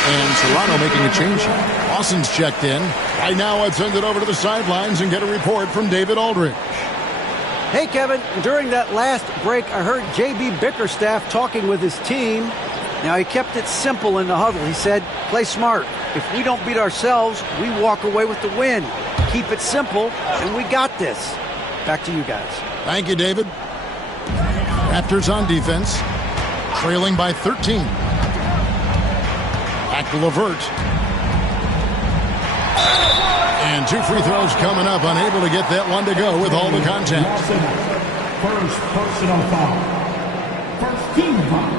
And Toronto making a change here. Lawson's checked in. Right now, let's send it over to the sidelines and get a report from David Aldridge. Hey, Kevin, during that last break, I heard J.B. Bickerstaff talking with his team. Now, he kept it simple in the huddle. He said, play smart. If we don't beat ourselves, we walk away with the win. Keep it simple, and we got this. Back to you guys. Thank you, David. Raptors on defense, trailing by 13. Back to LeVert. And 2 free throws coming up, unable to get that one to go with all the contact. First personal foul. First team foul.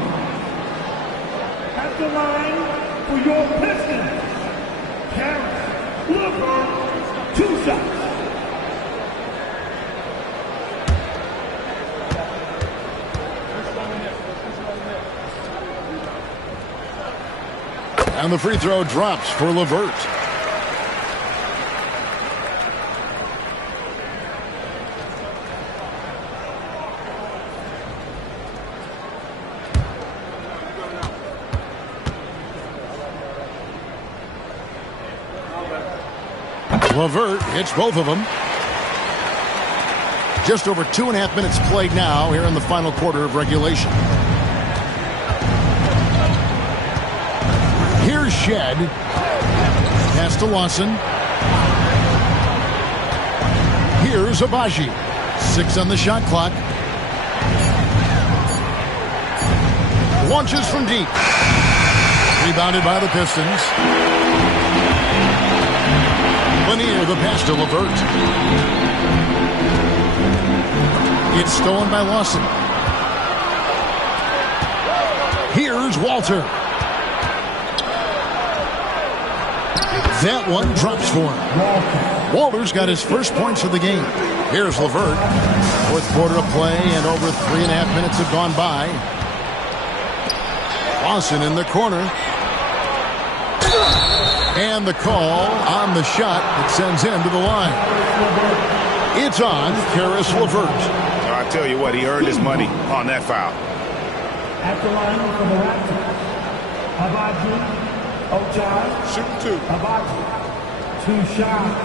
At the line for your Pistons, Harris LeVert, 2 shots. And the free throw drops for LeVert. LeVert hits both of them. Just over 2.5 minutes played now here in the final quarter of regulation. Here's Shed. Pass to Lawson. Here's Abaji. 6 on the shot clock. Launches from deep. Rebounded by the Pistons. Lanier, the pass to LeVert. It's stolen by Lawson. Here's Walter. That one drops for him. Walter's got his first points of the game. Here's LeVert. 4th quarter of play, and over 3.5 minutes have gone by. Lawson in the corner. And the call on the shot that sends him to the line. It's on Caris LeVert. I tell you what, he earned his money on that foul. At the line for the Raptors, Abaji, Ochai, Shoot 2. Abaji, 2 shots.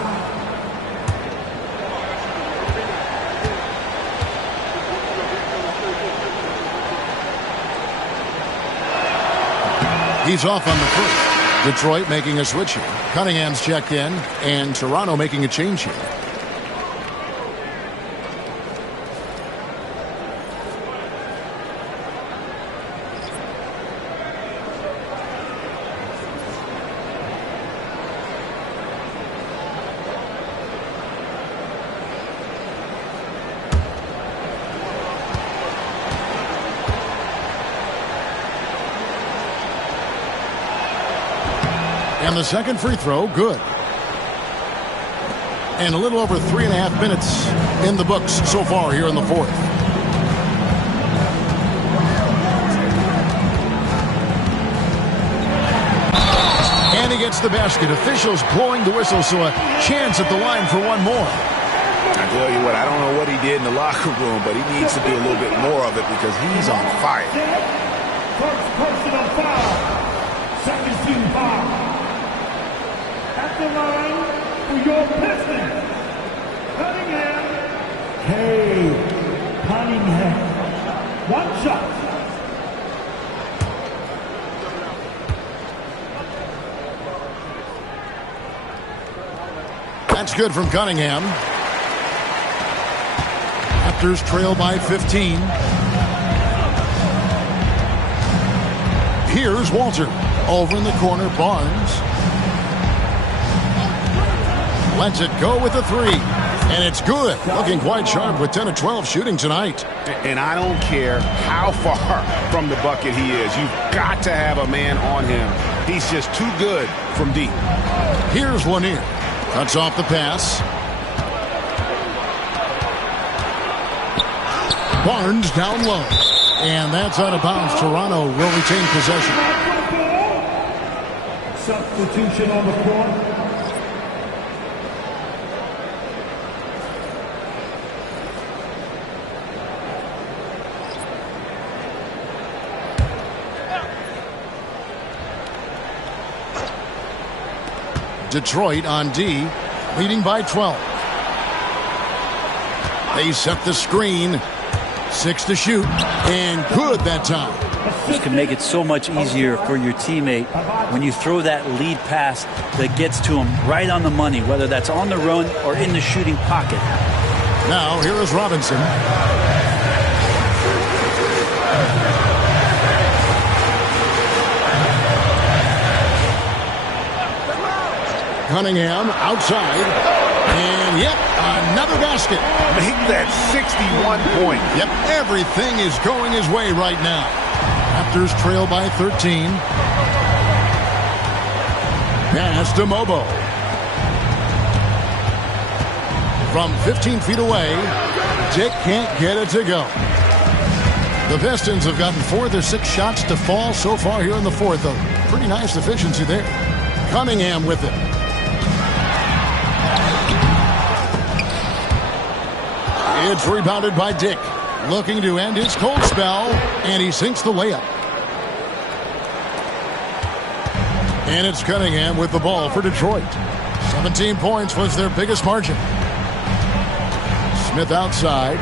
He's off on the first. Detroit making a switch here. Cunningham's checked in, and Toronto making a change here. And the second free throw, good. And a little over 3.5 minutes in the books so far here in the fourth. And he gets the basket. Officials blowing the whistle, so a chance at the line for one more. I tell you what, I don't know what he did in the locker room, but he needs to do a little bit more of it because he's on fire. First personal foul. Second team foul. At the line for your Pistons, Cunningham. Cade Cunningham. One shot. That's good from Cunningham. Raptors trail by 15. Here's Walter. Over in the corner, Barnes. Lets it go with a three. And it's good. Looking quite sharp with 10 of 12 shooting tonight. And I don't care how far from the bucket he is. You've got to have a man on him. He's just too good from deep. Here's Lanier. Cuts off the pass. Barnes down low. And that's out of bounds. Toronto will retain possession. Substitution on the court. Detroit on D, leading by 12. They set the screen. 6 to shoot, and good that time. This can make it so much easier for your teammate when you throw that lead pass that gets to him right on the money, whether that's on the run or in the shooting pocket. Now, here is Robinson. Cunningham outside. And, yep, another basket. Make that 61 point. Yep, everything is going his way right now. Raptors trail by 13. Pass to Mobo. From 15 feet away, Dick can't get it to go. The Pistons have gotten 4 of their 6 shots to fall so far here in the fourth. A pretty nice efficiency there. Cunningham with it. It's rebounded by Dick. Looking to end his cold spell, and he sinks the layup. And it's Cunningham with the ball for Detroit. 17 points was their biggest margin. Smith outside.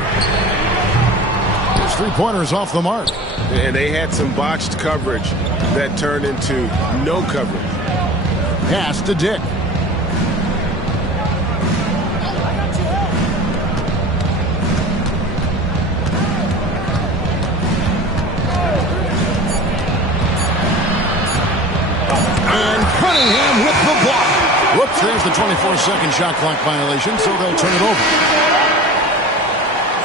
His three-pointers off the mark. And they had some botched coverage that turned into no coverage. Pass to Dick. Cunningham with the block. Whoops, there's the 24-second shot clock violation, so they'll turn it over.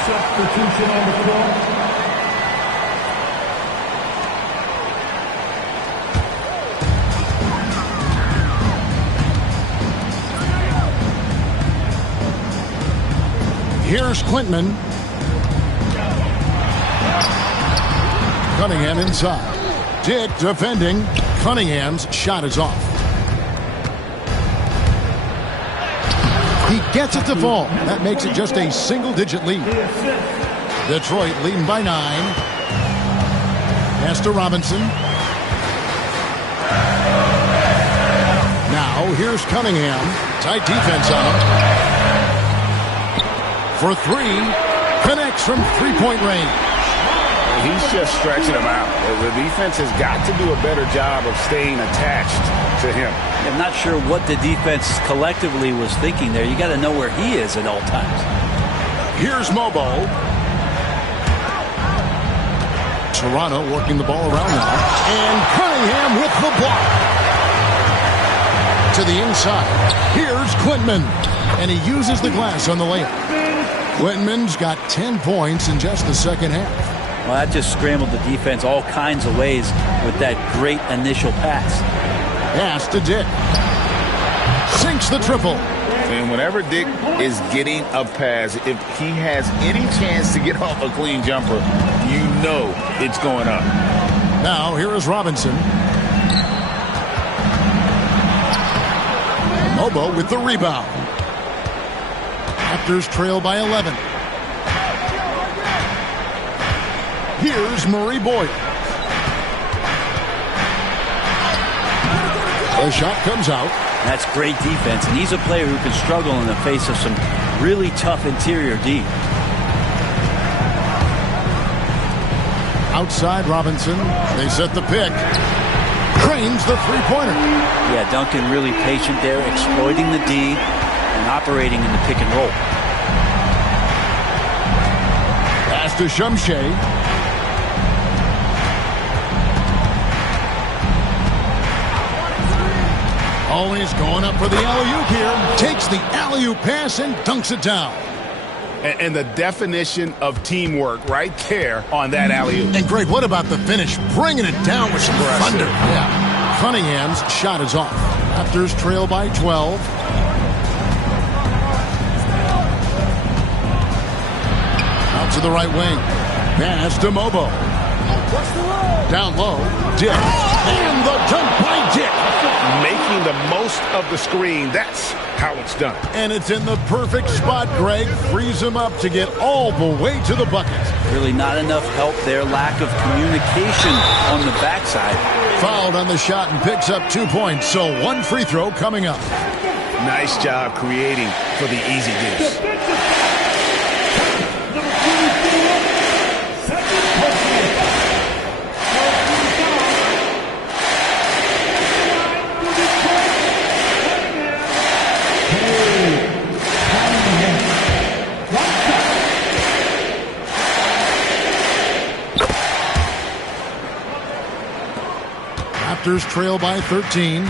Substitution on the court. Here's Quintman. Cunningham inside. Dick defending. Cunningham's shot is off. He gets it to fall. That makes it just a single-digit lead. Detroit leading by 9. Pass to Robinson. Now here's Cunningham. Tight defense on him. For 3. Connects from three-point range. He's just stretching him out. The defense has got to do a better job of staying attached to him. I'm not sure what the defense collectively was thinking there. You got to know where he is at all times. Here's Mobo. Toronto working the ball around now. And Cunningham with the block. To the inside. Here's Quintman. And he uses the glass on the layup. Quintman's got 10 points in just the second half. Well, that just scrambled the defense all kinds of ways with that great initial pass. Pass to Dick. Sinks the triple. And whenever Dick is getting a pass, if he has any chance to get off a clean jumper, you know it's going up. Now here is Robinson. Mobo with the rebound. Raptors trail by 11. Here's Murray Boyle. The shot comes out. That's great defense, and he's a player who can struggle in the face of some really tough interior D. Outside Robinson. They set the pick. Cranes the three-pointer. Yeah, Duncan really patient there, exploiting the D and operating in the pick and roll. Pass to Shumshay. Always going up for the alley-oop here. Takes the alley-oop pass and dunks it down. And the definition of teamwork right there on that alley-oop. And Greg, what about the finish? Bringing it down with some thunder. Yeah. Cunningham's shot is off. Raptors trail by 12. Out to the right wing. Pass to Mobo. Down low. Dick. And the dunk by Dick. Making the most of the screen. That's how it's done. And it's in the perfect spot, Greg. Frees him up to get all the way to the bucket. Really not enough help there. Lack of communication on the backside. Fouled on the shot and picks up 2 points. So one free throw coming up. Nice job creating for the easy deuce. Raptors trail by 13.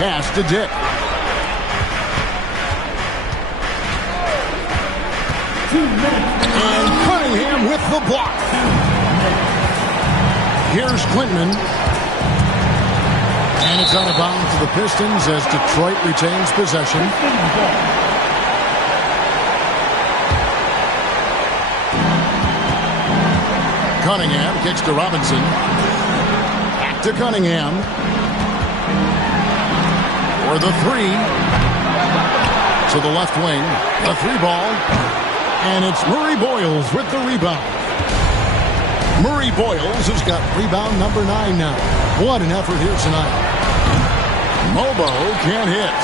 Pass to Dick. And Cunningham with the block. Here's Clinton. And it's out of bounds to the Pistons as Detroit retains possession. Cunningham kicks to Robinson. Back to Cunningham. For the three. To the left wing. The three ball. And it's Murray Boyles with the rebound. Murray Boyles has got rebound number 9 now. What an effort here tonight. Mobo can't hit.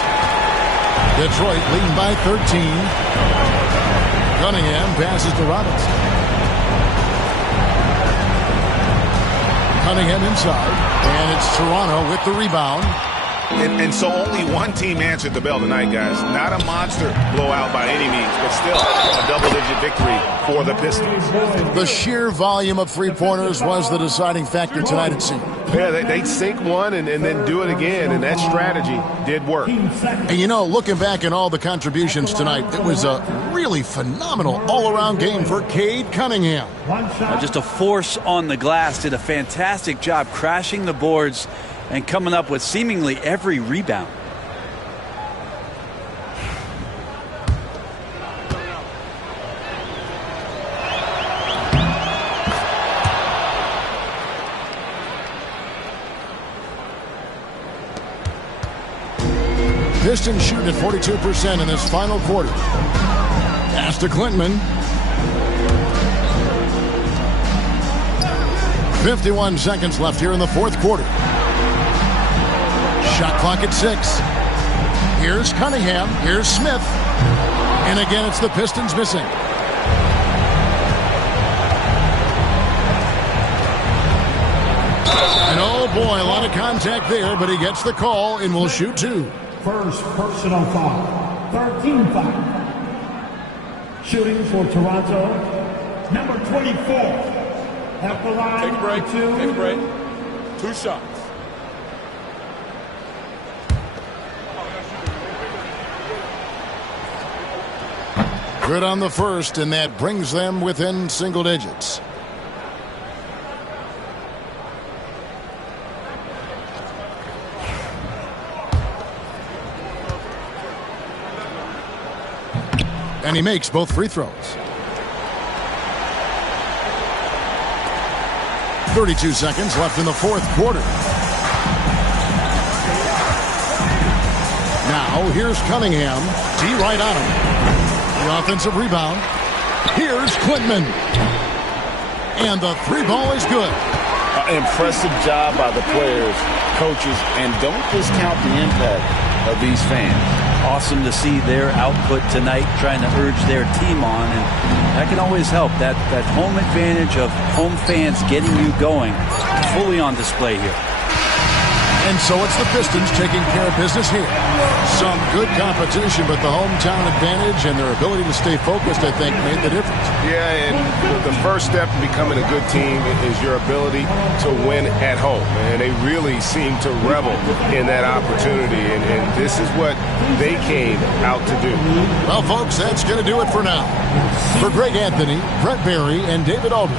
Detroit leading by 13. Cunningham passes to Robinson. Cunningham inside, and it's Toronto with the rebound. And so only one team answered the bell tonight, guys. Not a monster blowout by any means, but still a double-digit victory for the Pistons. The sheer volume of three-pointers was the deciding factor tonight, it seemed. Yeah, they'd sink one and then do it again, and that strategy did work. And you know, looking back at all the contributions tonight, it was a really phenomenal all-around game for Cade Cunningham. Just a force on the glass. Did a fantastic job crashing the boards and coming up with seemingly every rebound. Pistons shooting at 42% in this final quarter. Pass to Clinton. 51 seconds left here in the fourth quarter. Shot clock at 6. Here's Cunningham. Here's Smith. And again, it's the Pistons missing. And oh boy, a lot of contact there, but he gets the call and will shoot 2. First personal foul. 13 foul. Shooting for Toronto, number 24. At the line. Take a break. Take a break. 2 shots. Good on the first, and that brings them within single digits. And he makes both free throws. 32 seconds left in the fourth quarter. Now, here's Cunningham. D right on him. The offensive rebound. Here's Quintman. And the three ball is good. Impressive job by the players, coaches, and don't discount the impact of these fans. Awesome to see their output tonight, trying to urge their team on, and that can always help. That home advantage of home fans getting you going, fully on display here. And so it's the Pistons taking care of business here. Some good competition, but the hometown advantage and their ability to stay focused, I think, made the difference. Yeah, and the first step in becoming a good team is your ability to win at home. And they really seem to revel in that opportunity, and this is what they came out to do. Well, folks, that's going to do it for now. For Greg Anthony, Brett Barry, and David Aldridge,